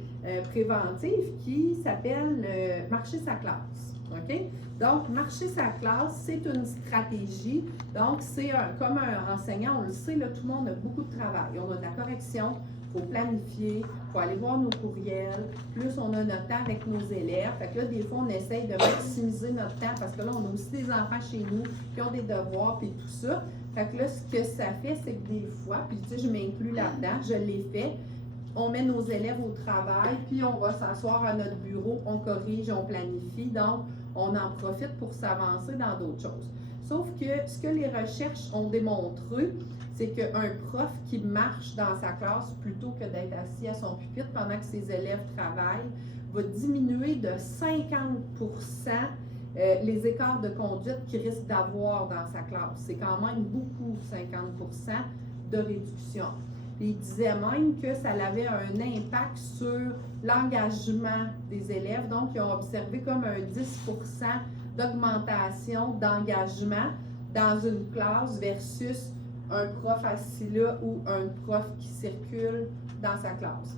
préventive qui s'appelle marcher sa classe. OK? Donc, marcher sa classe, c'est une stratégie. Donc, c'est comme un enseignant, on le sait, là, tout le monde a beaucoup de travail. On a de la correction, il faut planifier, il faut aller voir nos courriels. Plus on a notre temps avec nos élèves. Fait que là, des fois, on essaye de maximiser notre temps parce que là, on a aussi des enfants chez nous qui ont des devoirs et tout ça. Fait que là, ce que ça fait, c'est que des fois, puis tu sais, je m'inclus là-dedans, je l'ai fait, on met nos élèves au travail, puis on va s'asseoir à notre bureau, on corrige, on planifie, donc on en profite pour s'avancer dans d'autres choses. Sauf que ce que les recherches ont démontré, c'est qu'un prof qui marche dans sa classe plutôt que d'être assis à son pupitre pendant que ses élèves travaillent va diminuer de 50% les écarts de conduite qu'il risque d'avoir dans sa classe. C'est quand même beaucoup, 50% de réduction. Puis il disait même que ça avait un impact sur l'engagement des élèves. Donc, ils ont observé comme un 10% d'augmentation d'engagement dans une classe versus un prof assis là ou un prof qui circule dans sa classe.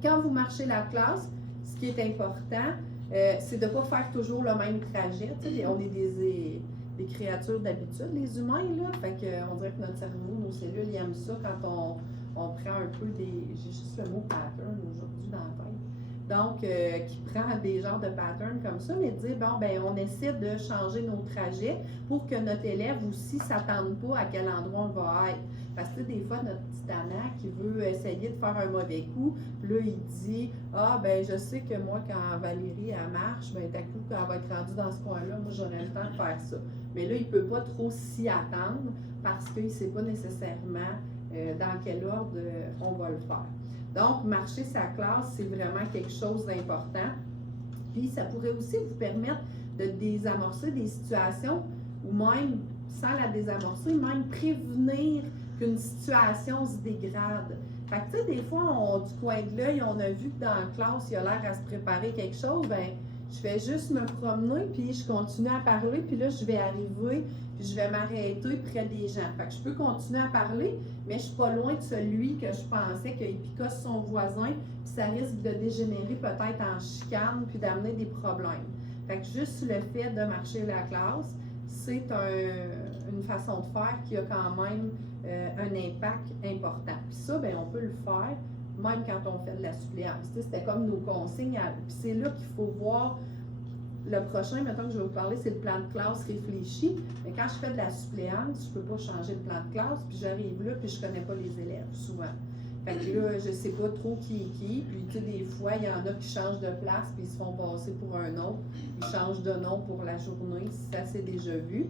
Quand vous marchez la classe, ce qui est important, c'est de ne pas faire toujours le même trajet. Tu sais, on est des créatures d'habitude, les humains, là. Fait qu'on dirait que notre cerveau, nos cellules, ils aiment ça quand on prend un peu des... J'ai juste le mot pattern aujourd'hui dans la tête. Donc, qui prend des genres de patterns comme ça, mais dire, bon, ben on essaie de changer nos trajets pour que notre élève aussi ne s'attende pas à quel endroit on va être. Parce que des fois, notre petit tannant qui veut essayer de faire un mauvais coup, puis là, il dit, ah, ben je sais que moi, quand Valérie, elle marche, ben d'un coup, quand elle va être rendue dans ce coin-là, moi, j'aurai le temps de faire ça. Mais là, il ne peut pas trop s'y attendre parce qu'il ne sait pas nécessairement dans quel ordre on va le faire. Donc, marcher sa classe, c'est vraiment quelque chose d'important. Puis, ça pourrait aussi vous permettre de désamorcer des situations ou même, sans la désamorcer, même prévenir qu'une situation se dégrade. Fait que, tu sais, des fois, du coin de l'œil, on a vu que dans la classe, il a l'air à se préparer quelque chose, ben je vais juste me promener, puis je continue à parler, puis là, je vais arriver, puis je vais m'arrêter près des gens. Fait que je peux continuer à parler, mais je suis pas loin de celui que je pensais qu'il picosse son voisin, puis ça risque de dégénérer peut-être en chicane, puis d'amener des problèmes. Fait que juste le fait de marcher la classe, c'est une façon de faire qui a quand même un impact important. Puis ça, bien, on peut le faire même quand on fait de la suppléance. Tu sais, c'était comme nos consignes. Puis c'est là qu'il faut voir le prochain, maintenant que je vais vous parler, c'est le plan de classe réfléchi. Mais quand je fais de la suppléance, je ne peux pas changer le plan de classe, puis j'arrive là, puis je ne connais pas les élèves, souvent. Fait que là, je ne sais pas trop qui est qui, puis tu sais, des fois, il y en a qui changent de place, puis ils se font passer pour un autre, ils changent de nom pour la journée, ça c'est déjà vu.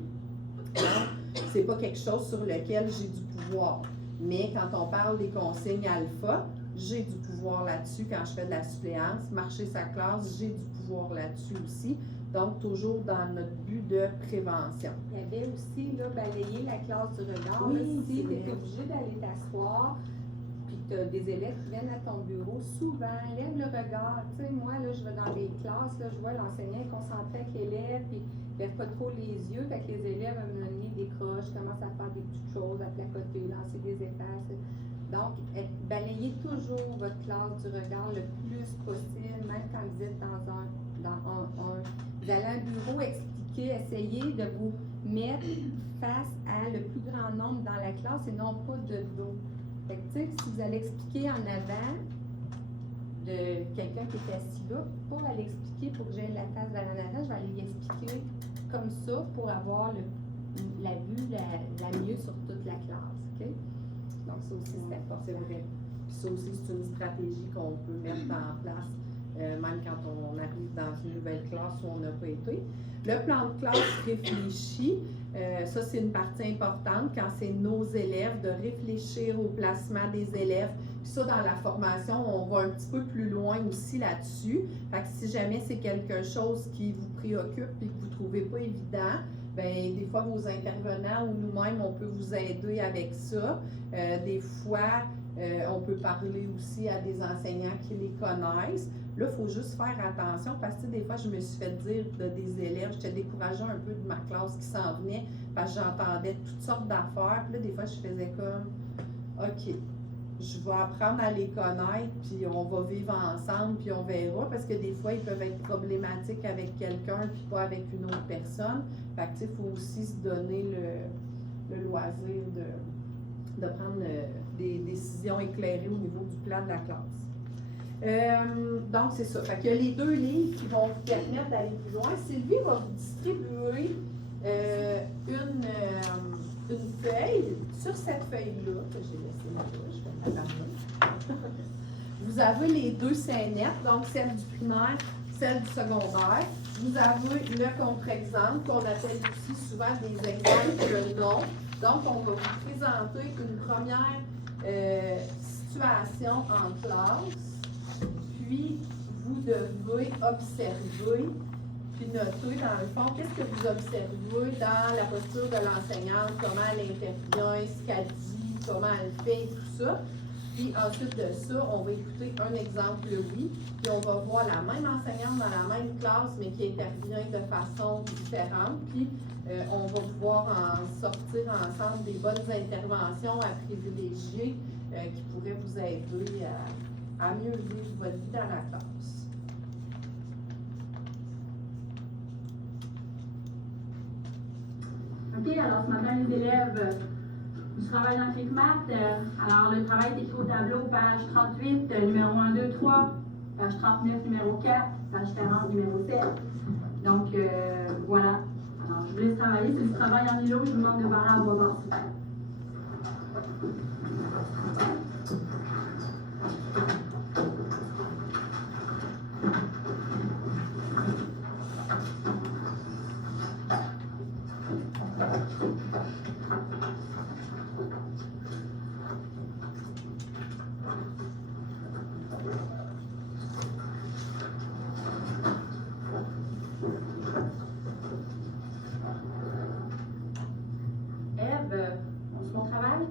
Donc, c'est pas quelque chose sur lequel j'ai du pouvoir. Mais quand on parle des consignes alpha, j'ai du pouvoir là-dessus quand je fais de la suppléance. Marcher sa classe, j'ai du pouvoir là-dessus aussi. Donc, toujours dans notre but de prévention. Il y avait aussi, là, balayer la classe du regard. Oui, là, si tu es vrai. obligé d'aller t'asseoir, puis que tu as des élèves qui viennent à ton bureau, souvent, lève le regard. Tu sais, moi, là, je vais dans les classes, là, je vois l'enseignant concentré avec l'élève, puis il lève pas trop les yeux. Fait que les élèves, à un moment donné, décrochent, commencent à faire des petites choses, à placoter, lancer des effaces. Donc, balayez toujours votre classe du regard le plus possible, même quand vous êtes dans un vous allez à un bureau expliquer, essayez de vous mettre face à le plus grand nombre dans la classe et non pas de dos. Fait que, tu sais, si vous allez expliquer en avant de quelqu'un qui est assis là, pour aller expliquer, pour que j'aie la face vers en avant, je vais aller y expliquer comme ça pour avoir la vue la mieux sur toute la classe. OK? Donc, ça aussi, c'est important. C'est vrai. Puis ça aussi, c'est une stratégie qu'on peut mettre en place, même quand on arrive dans une nouvelle classe où on n'a pas été. Le plan de classe réfléchi, ça, c'est une partie importante quand c'est nos élèves, de réfléchir au placement des élèves. Puis ça, dans la formation, on va un petit peu plus loin aussi là-dessus. Fait que si jamais c'est quelque chose qui vous préoccupe et que vous ne trouvez pas évident, bien, des fois, vos intervenants ou nous-mêmes, on peut vous aider avec ça. Des fois, on peut parler aussi à des enseignants qui les connaissent. Là, il faut juste faire attention parce que des fois, je me suis fait dire de des élèves, j'étais découragée un peu de ma classe qui s'en venait parce que j'entendais toutes sortes d'affaires. Puis là, des fois, je faisais comme, OK, je vais apprendre à les connaître, puis on va vivre ensemble, puis on verra, parce que des fois, ils peuvent être problématiques avec quelqu'un, puis pas avec une autre personne. Fait que, tu sais, il faut aussi se donner le loisir de prendre des décisions éclairées au niveau du plan de la classe. Donc, c'est ça. Fait qu'il y a les deux livres qui vont vous permettre d'aller plus loin. Sylvie va vous distribuer une feuille. Sur cette feuille-là, que j'ai laissée là, je vais la garder. vous avez les deux scénettes, donc celle du primaire, celle du secondaire. Vous avez le contre-exemple qu'on appelle aussi souvent des exemples non. Donc, on va vous présenter une première situation en classe, puis vous devez observer, puis noter dans le fond, qu'est-ce que vous observez dans la posture de l'enseignante, comment elle intervient, ce qu'elle dit, comment elle fait, tout ça. Puis ensuite de ça, on va écouter un exemple oui, puis on va voir la même enseignante dans la même classe, mais qui intervient de façon différente. Puis on va pouvoir en sortir ensemble des bonnes interventions à privilégier qui pourraient vous aider à mieux vivre votre vie dans la classe. OK, alors ce matin, les élèves du travail dans Clic Math. Alors, le travail est écrit au tableau, page 38, numéro 1, 2, 3, page 39, numéro 4, page 40, numéro 7. Donc, voilà. Alors, je vous laisse travailler. C'est du travail en îlot. Je vous demande de parler à voix basse. Ève, on se met au travail?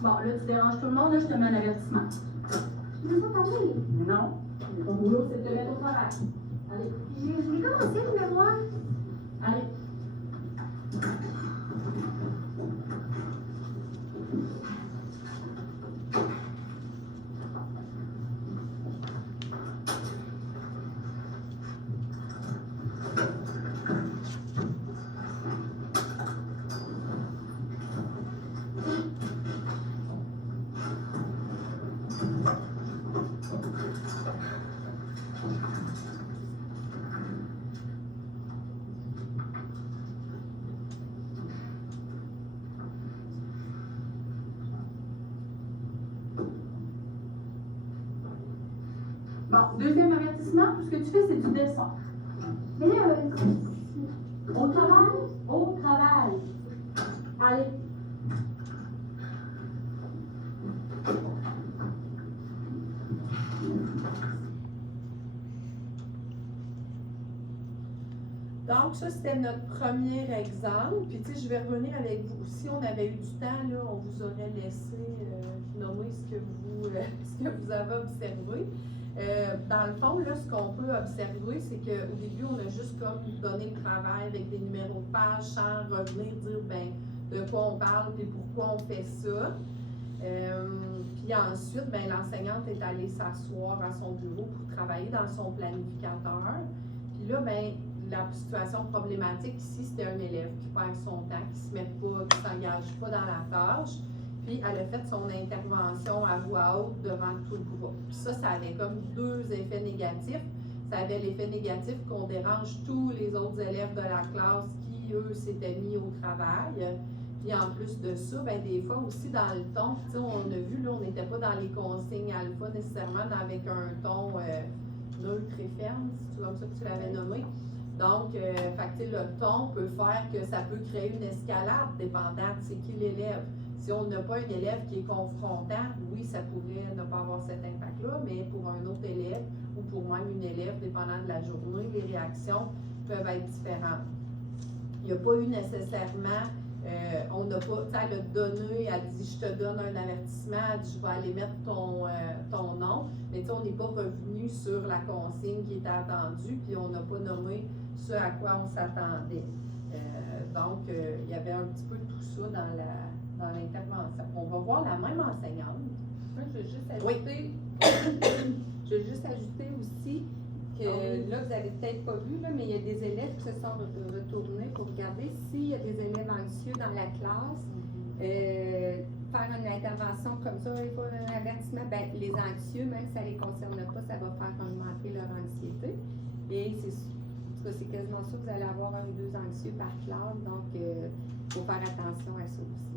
Bon, là, tu déranges tout le monde, là, je te mets un avertissement. Je veux pas parler. Non. Ton boulot, c'est de te mettre au travail. Allez. Je vais commencer le mémoire. Allez. Bon, deuxième avertissement, tout ce que tu fais, c'est du dessin. Mais là, Au travail? Au travail. Allez. Donc, ça, c'était notre premier exemple. Puis, tu sais, je vais revenir avec vous. Si on avait eu du temps, là, on vous aurait laissé nommer ce que vous avez observé. Dans le fond, là, ce qu'on peut observer, c'est qu'au début, on a juste comme donné le travail avec des numéros de page sans revenir dire ben, de quoi on parle et pourquoi on fait ça. Puis ensuite, ben, l'enseignante est allée s'asseoir à son bureau pour travailler dans son planificateur. Puis là, ben, la situation problématique ici, c'était un élève qui perd son temps, qui se met pas, qui s'engage pas dans la tâche. Puis elle a fait son intervention à voix haute devant tout le groupe. Puis ça avait comme deux effets négatifs. Ça avait l'effet négatif qu'on dérange tous les autres élèves de la classe qui, eux, s'étaient mis au travail. Puis en plus de ça, ben des fois aussi dans le ton, tu sais, on a vu, là, on n'était pas dans les consignes alpha nécessairement, mais avec un ton neutre et ferme, si c'est comme ça que tu l'avais nommé. Donc, le ton peut faire que ça peut créer une escalade dépendant de c'est qui l'élève. Si on n'a pas un élève qui est confrontant, oui, ça pourrait ne pas avoir cet impact-là, mais pour un autre élève ou pour même une élève, dépendant de la journée, les réactions peuvent être différentes. Il n'y a pas eu nécessairement, on n'a pas, tu sais, elle a donné, elle dit je te donne un avertissement, elle dit je vais aller mettre ton nom, mais tu sais, on n'est pas revenu sur la consigne qui était attendue, puis on n'a pas nommé ce à quoi on s'attendait. Donc, il y avait un petit peu de tout ça dans l'intervention. On va voir la même enseignante. Moi, je veux juste ajouter, je veux juste ajouter aussi là, vous avez peut-être pas vu, là, mais il y a des élèves qui se sont retournés pour regarder s'il y a des élèves anxieux dans la classe. Faire une intervention comme ça, il faut un avertissement. Ben, les anxieux, même si ça ne les concerne pas, ça va faire augmenter leur anxiété. Et c'est quasiment sûr que vous allez avoir 1 ou 2 anxieux par classe, donc il faut faire attention à ça aussi.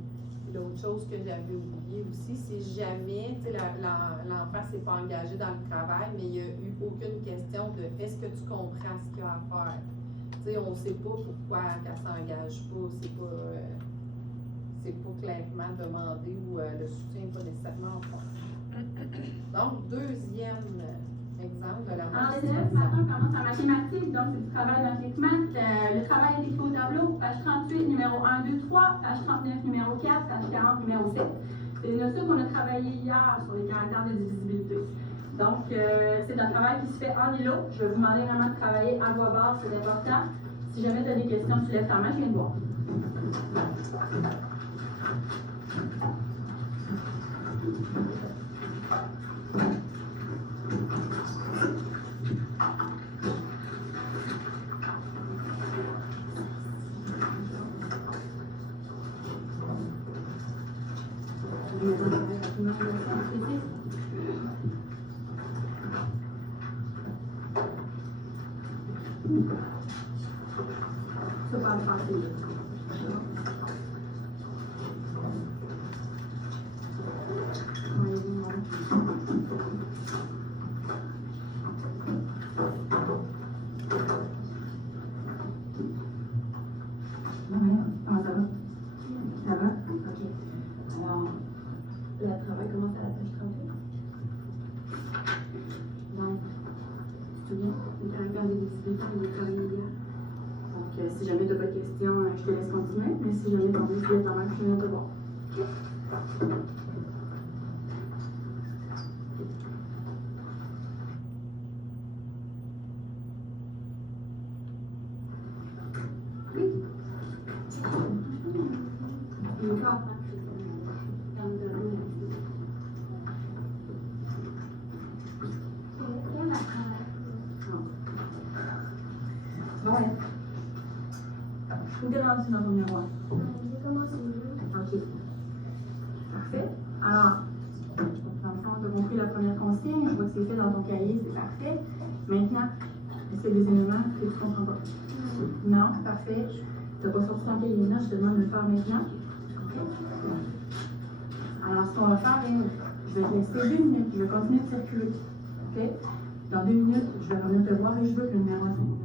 L'autre chose que j'avais oublié aussi, c'est jamais, tu sais, l'enfant s'est pas engagé dans le travail, mais il n'y a eu aucune question de est-ce que tu comprends ce qu'il y a à faire. Tu sais, on ne sait pas pourquoi qu'elle ne s'engage pas, c'est pas clairement demandé ou le soutien n'est pas nécessairement fort. Donc, deuxième exemple de la En élève, maintenant, on commence en mathématiques, donc c'est du travail dans les maths. Le travail est écrit au tableau, page 38, numéro 1, 2, 3, page 39, numéro 4, page 40, numéro 7. C'est des notions qu'on a travaillé hier sur les caractères de divisibilité. Donc, c'est un travail qui se fait en îlot. Je vais vous demander vraiment de travailler à voix basse, c'est important. Si jamais tu as des questions, tu lèves ta main, je viens de voir. C'est pas facile. Comment ça va? Ça va? OK. Alors, le travail commence à la page 38. Donc, tu te souviens, le caractère de divisibilité, on a travaillé hier. Donc, si jamais tu n'as pas de questions, je te laisse continuer. Mais si jamais tu as envie de lire ta main, je viens de te voir. Où t'es rendu dans ton miroir? J'ai commencé. OK. Parfait. Alors, dans le fond, tu as compris la première consigne. Je vois que c'est fait dans ton cahier, c'est parfait. Maintenant, est-ce qu'il y a des éléments que tu ne comprends pas? Non, parfait. Tu n'as pas sorti ton cahier. Non, je te demande de le faire maintenant. OK. Alors, ce qu'on va faire, je vais te laisser 2 minutes. Je vais continuer de circuler. OK? Dans 2 minutes, je vais revenir te voir et je veux que le numéro soit.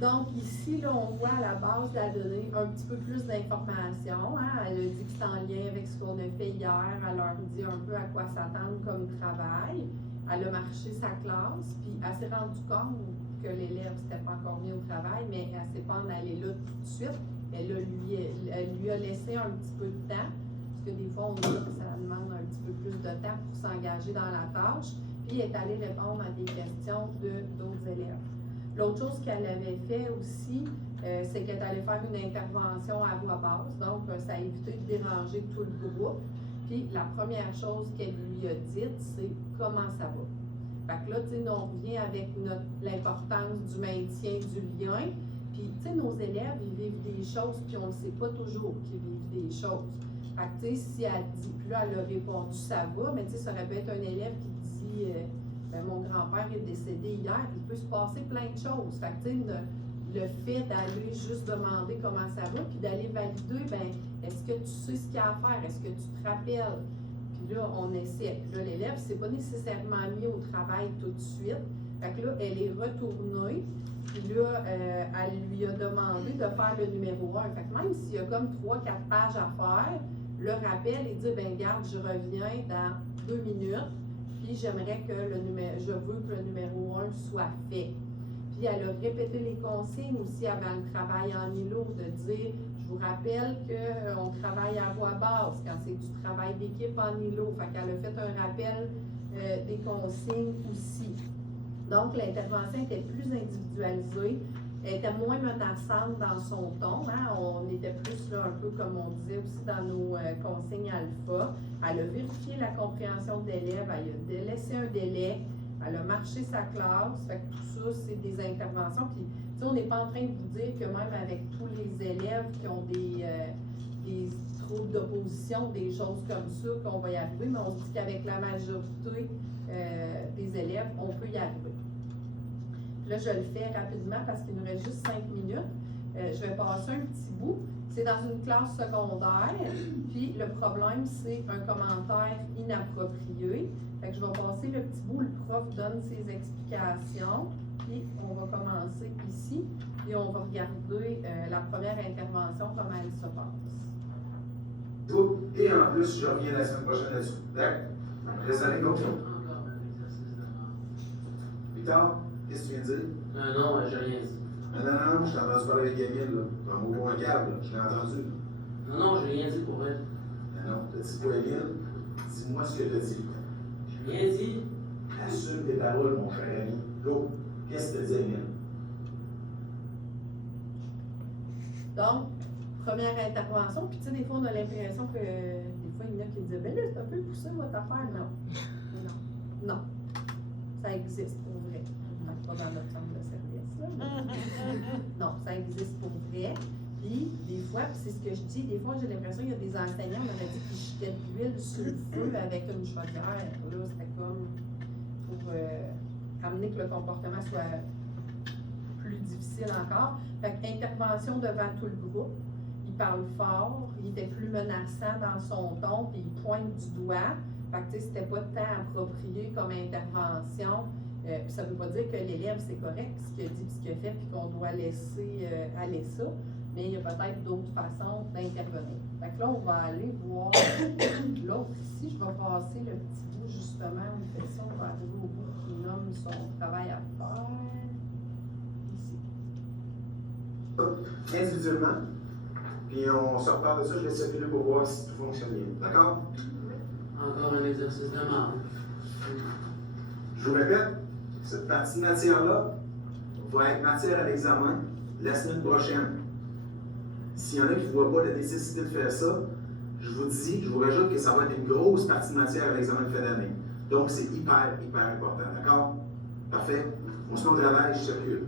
Donc, ici, là, on voit à la base de la donnée un petit peu plus d'informations. Hein? Elle a dit que c'est en lien avec ce qu'on a fait hier. Elle leur dit un peu à quoi s'attendre comme travail. Elle a marché sa classe, puis elle s'est rendue compte que l'élève ne s'était pas encore mis au travail, mais elle ne s'est pas en allée là tout de suite. Elle lui a laissé un petit peu de temps, parce que des fois, on dit que ça demande un petit peu plus de temps pour s'engager dans la tâche. Puis, elle est allée répondre à des questions d'autres élèves. L'autre chose qu'elle avait fait aussi, c'est qu'elle allait faire une intervention à voix basse, donc ça a évité de déranger tout le groupe. Puis la première chose qu'elle lui a dite, c'est comment ça va. Fait que là, tu sais, on revient avec l'importance du maintien du lien. Puis, tu sais, nos élèves, ils vivent des choses, puis on ne sait pas toujours qu'ils vivent des choses. Fait que, tu sais, si elle dit, puis là, elle a répondu ça va, mais tu sais, ça aurait pu être un élève qui dit ben, mon grand-père est décédé hier, il peut se passer plein de choses. Fait que, tu sais, le fait d'aller juste demander comment ça va, puis d'aller valider, ben, est-ce que tu sais ce qu'il y a à faire? Est-ce que tu te rappelles? Puis là, on essaie. Puis là, l'élève, c'est pas nécessairement mis au travail tout de suite. Fait que là, elle est retournée. Puis là, elle lui a demandé de faire le numéro 1. Fait que même s'il y a comme 3-4 pages à faire, le rappel et dit, ben garde, je reviens dans 2 minutes. Puis j'aimerais que je veux que le numéro 1 soit fait. Puis elle a répété les consignes aussi avant le travail en îlot, de dire, je vous rappelle qu'on travaille à voix basse quand c'est du travail d'équipe en îlot. Fait qu'elle a fait un rappel des consignes aussi. Donc l'intervention était plus individualisée. Elle était moins menaçante dans son ton. Hein? On était plus là, un peu comme on disait aussi dans nos consignes alpha. Elle a vérifié la compréhension de l'élève, elle a laissé un délai, elle a marché sa classe. Fait que tout ça, c'est des interventions. Puis, on n'est pas en train de vous dire que même avec tous les élèves qui ont des troubles d'opposition, des choses comme ça, qu'on va y arriver, mais on se dit qu'avec la majorité des élèves, on peut y arriver. Là, je le fais rapidement parce qu'il nous reste juste 5 minutes. Je vais passer un petit bout. C'est dans une classe secondaire, puis le problème, c'est un commentaire inapproprié. Fait que je vais passer le petit bout, le prof donne ses explications, puis on va commencer ici, et on va regarder la première intervention, comment elle se passe. Et en plus, je reviens la semaine prochaine là-dessus. D'accord? Reste allé comme ça. Victor, qu'est-ce que tu viens de dire? Non, j'ai rien dit. Non, je t'ai entendu parler avec Emile, là. Dans mon bon câble, je l'ai entendu. Non, j'ai rien dit pour elle. Non, t'as dit quoi, Emile? Dis-moi ce que t'as dit. J'ai rien dit. Assume tes paroles, mon cher ami. Go. Qu'est-ce que t'as dit, Emile? Donc, première intervention, puis tu sais, des fois, on a l'impression que, des fois, il y en a qui disaient, ben là, c'est un peu poussé, votre affaire. Non. Ça existe pour vrai. Pas dans notre centre de service, là. Non, ça existe pour vrai. Puis, des fois, puis c'est ce que je dis, des fois, j'ai l'impression qu'il y a des enseignants, on aurait dit qu'ils jetaient de l'huile sur le feu avec une chaudière. Là, c'était comme pour amener que le comportement soit plus difficile encore. Fait qu'intervention devant tout le groupe. Il parle fort, il était plus menaçant dans son ton, puis il pointe du doigt. Fait que, tu sais, c'était pas tant approprié comme intervention. Puis ça ne veut pas dire que l'élève, c'est correct, ce qu'il a dit, ce qu'il a fait, puis qu'on doit laisser aller ça. Mais il y a peut-être d'autres façons d'intervenir. Fait que là, on va aller voir l'autre ici. Je vais passer le petit bout, justement, où il fait ça. On va arriver au bout qui nomme son travail à faire. Ici. Individuellement, puis on se reparle de ça, je vais circuler pour voir si tout fonctionne bien. D'accord? Encore un exercice de marde. Je vous répète, cette partie de matière-là va être matière à l'examen la semaine prochaine. S'il y en a qui ne voient pas la nécessité de faire ça, je vous rajoute que ça va être une grosse partie de matière à l'examen de fin d'année. Donc, c'est hyper important. D'accord? Parfait? On se met au travail, je circule.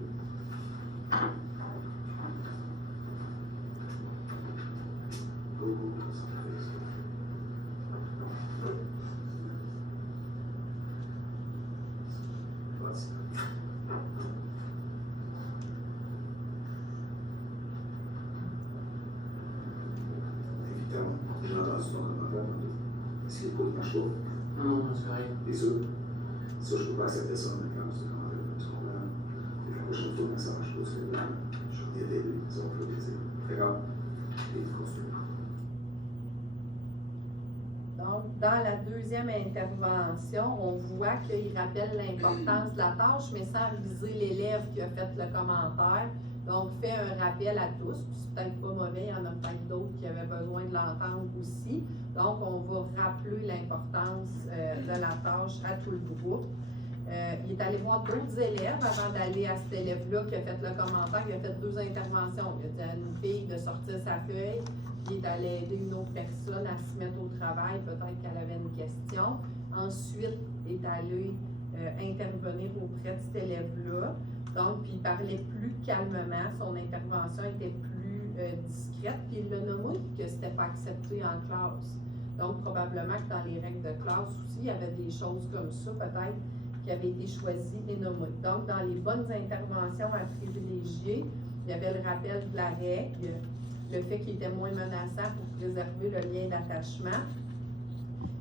Évidemment, j'ai entendu ton commentaire. Est-ce qu'il y a quoi qui marche pas? Non, c'est correct. T'es sûr? Ça, je ne peux pas accepter ça en classe, ce commentaire. Tu comprends? Et la prochaine fois, quand ça marche pas, c'est là. Je vais t'aider, ça va me faire plaisir. D'accord? Et continue. Donc, dans la deuxième intervention, on voit qu'il rappelle l'importance de la tâche, mais sans viser l'élève qui a fait le commentaire. Donc, fait un rappel à tous. C'est peut-être pas mauvais, il y en a peut-être d'autres qui avaient besoin de l'entendre aussi. Donc, on va rappeler l'importance de la tâche à tout le groupe. Il est allé voir d'autres élèves avant d'aller à cet élève-là qui a fait le commentaire. Il a fait 2 interventions. Il a dit à une fille de sortir sa feuille. Il est allé aider une autre personne à se mettre au travail. Peut-être qu'elle avait une question. Ensuite, il est allé intervenir auprès de cet élève-là. Donc, puis il parlait plus calmement. Son intervention était plus discrète. Puis il l'a nommé que c'était pas accepté en classe. Donc, probablement que dans les règles de classe aussi, il y avait des choses comme ça, peut-être, qui avaient été choisies et nommées. Donc, dans les bonnes interventions à privilégier, il y avait le rappel de la règle, le fait qu'il était moins menaçant pour préserver le lien d'attachement.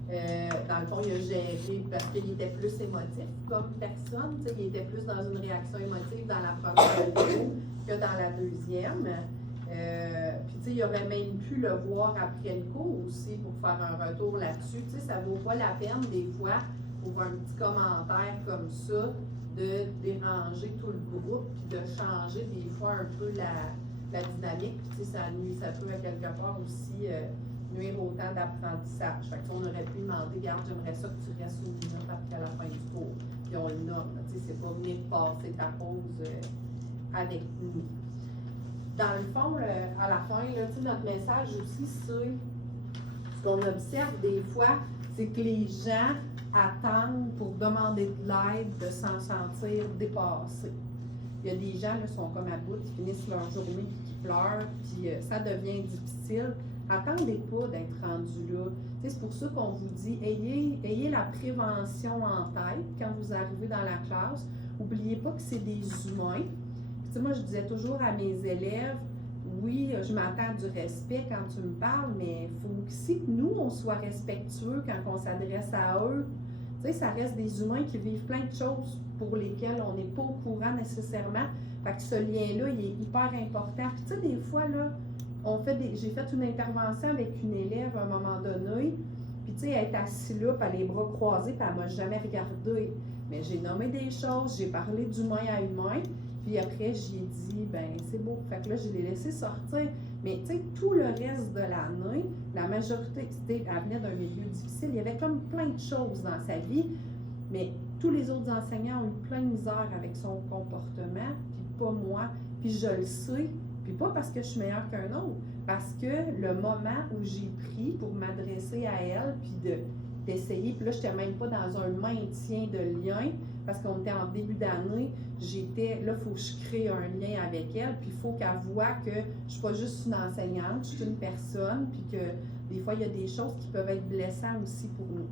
Dans le fond, il a géré parce qu'il était plus émotif comme personne. Il était plus dans une réaction émotive dans la première vidéo que dans la deuxième. Puis, il aurait même pu le voir après le cours aussi pour faire un retour là-dessus. Ça ne vaut pas la peine, des fois, pour un petit commentaire comme ça, de déranger tout le groupe puis de changer des fois un peu la dynamique. Puis, ça peut à quelque part aussi nuire au temps d'apprentissage. Fait que, on aurait pu demander, regarde, j'aimerais ça que tu restes une minute après la fin du cours. Puis on le nomme. C'est pas venir passer ta pause avec nous. Dans le fond, à la fin, là, tu sais, notre message aussi, c'est ce qu'on observe des fois, c'est que les gens attendent pour demander de l'aide, de s'en sentir dépassés. Il y a des gens qui sont comme à bout, qui finissent leur journée, qui pleurent, puis ça devient difficile. Attendez pas d'être rendu là. Tu sais, c'est pour ça qu'on vous dit, ayez la prévention en tête quand vous arrivez dans la classe. N'oubliez pas que c'est des humains. Tu sais, moi, je disais toujours à mes élèves, oui, je m'attends du respect quand tu me parles, mais il faut aussi que nous, on soit respectueux quand on s'adresse à eux. Tu sais, ça reste des humains qui vivent plein de choses pour lesquelles on n'est pas au courant nécessairement. Fait que ce lien-là, il est hyper important. Puis tu sais, des fois, là, j'ai fait une intervention avec une élève à un moment donné, puis tu sais, elle est assise là, puis elle a les bras croisés, puis elle m'a jamais regardé. Mais j'ai nommé des choses, j'ai parlé d'humain à humain, puis après, j'ai dit, ben c'est beau. Fait que là, je l'ai laissé sortir. Mais tu sais, tout le reste de l'année, la majorité, elle venait d'un milieu difficile, il y avait comme plein de choses dans sa vie, mais tous les autres enseignants ont eu plein de misère avec son comportement, puis pas moi, puis je le sais, puis pas parce que je suis meilleure qu'un autre, parce que le moment où j'ai pris pour m'adresser à elle, puis d'essayer, puis là, je n'étais même pas dans un maintien de lien, parce qu'on était en début d'année, là, il faut que je crée un lien avec elle, puis il faut qu'elle voie que je ne suis pas juste une enseignante, je suis une personne, puis que des fois, il y a des choses qui peuvent être blessantes aussi pour nous.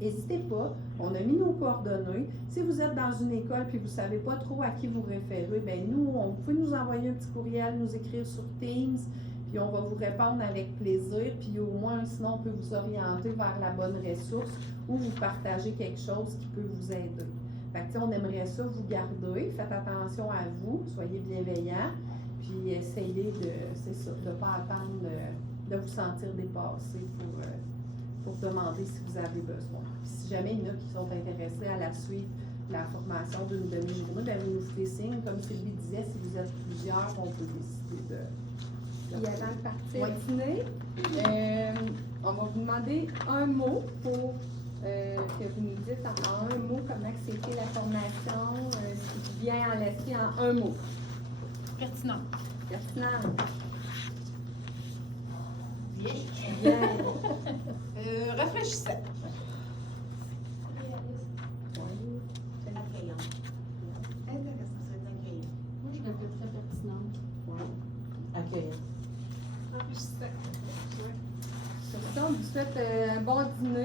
N'hésitez pas, on a mis nos coordonnées. Si vous êtes dans une école et vous ne savez pas trop à qui vous référer, bien nous, vous pouvez nous envoyer un petit courriel, nous écrire sur Teams, puis on va vous répondre avec plaisir, puis au moins, sinon, on peut vous orienter vers la bonne ressource ou vous partager quelque chose qui peut vous aider. Fait que, on aimerait ça vous garder, faites attention à vous, soyez bienveillants, puis essayez de ne pas attendre de vous sentir dépassé pour demander si vous avez besoin. Puis si jamais il y en a qui sont intéressés à la suite, la formation d'une demi-journée, bien vous nous faites signe. Comme Sylvie disait, si vous êtes plusieurs, on peut décider de... Puis avant de partir Oui. dîner, on va vous demander un mot pour que vous nous dites en un mot comment c'était la formation, ce qui vous vient en l'esprit en un mot. Pertinent. Pertinent. Bien. Rafraîchissant. Moi, je répéterais pertinente. Accueillant. Rafraîchissant. Sur ça, on vous souhaite un bon dîner.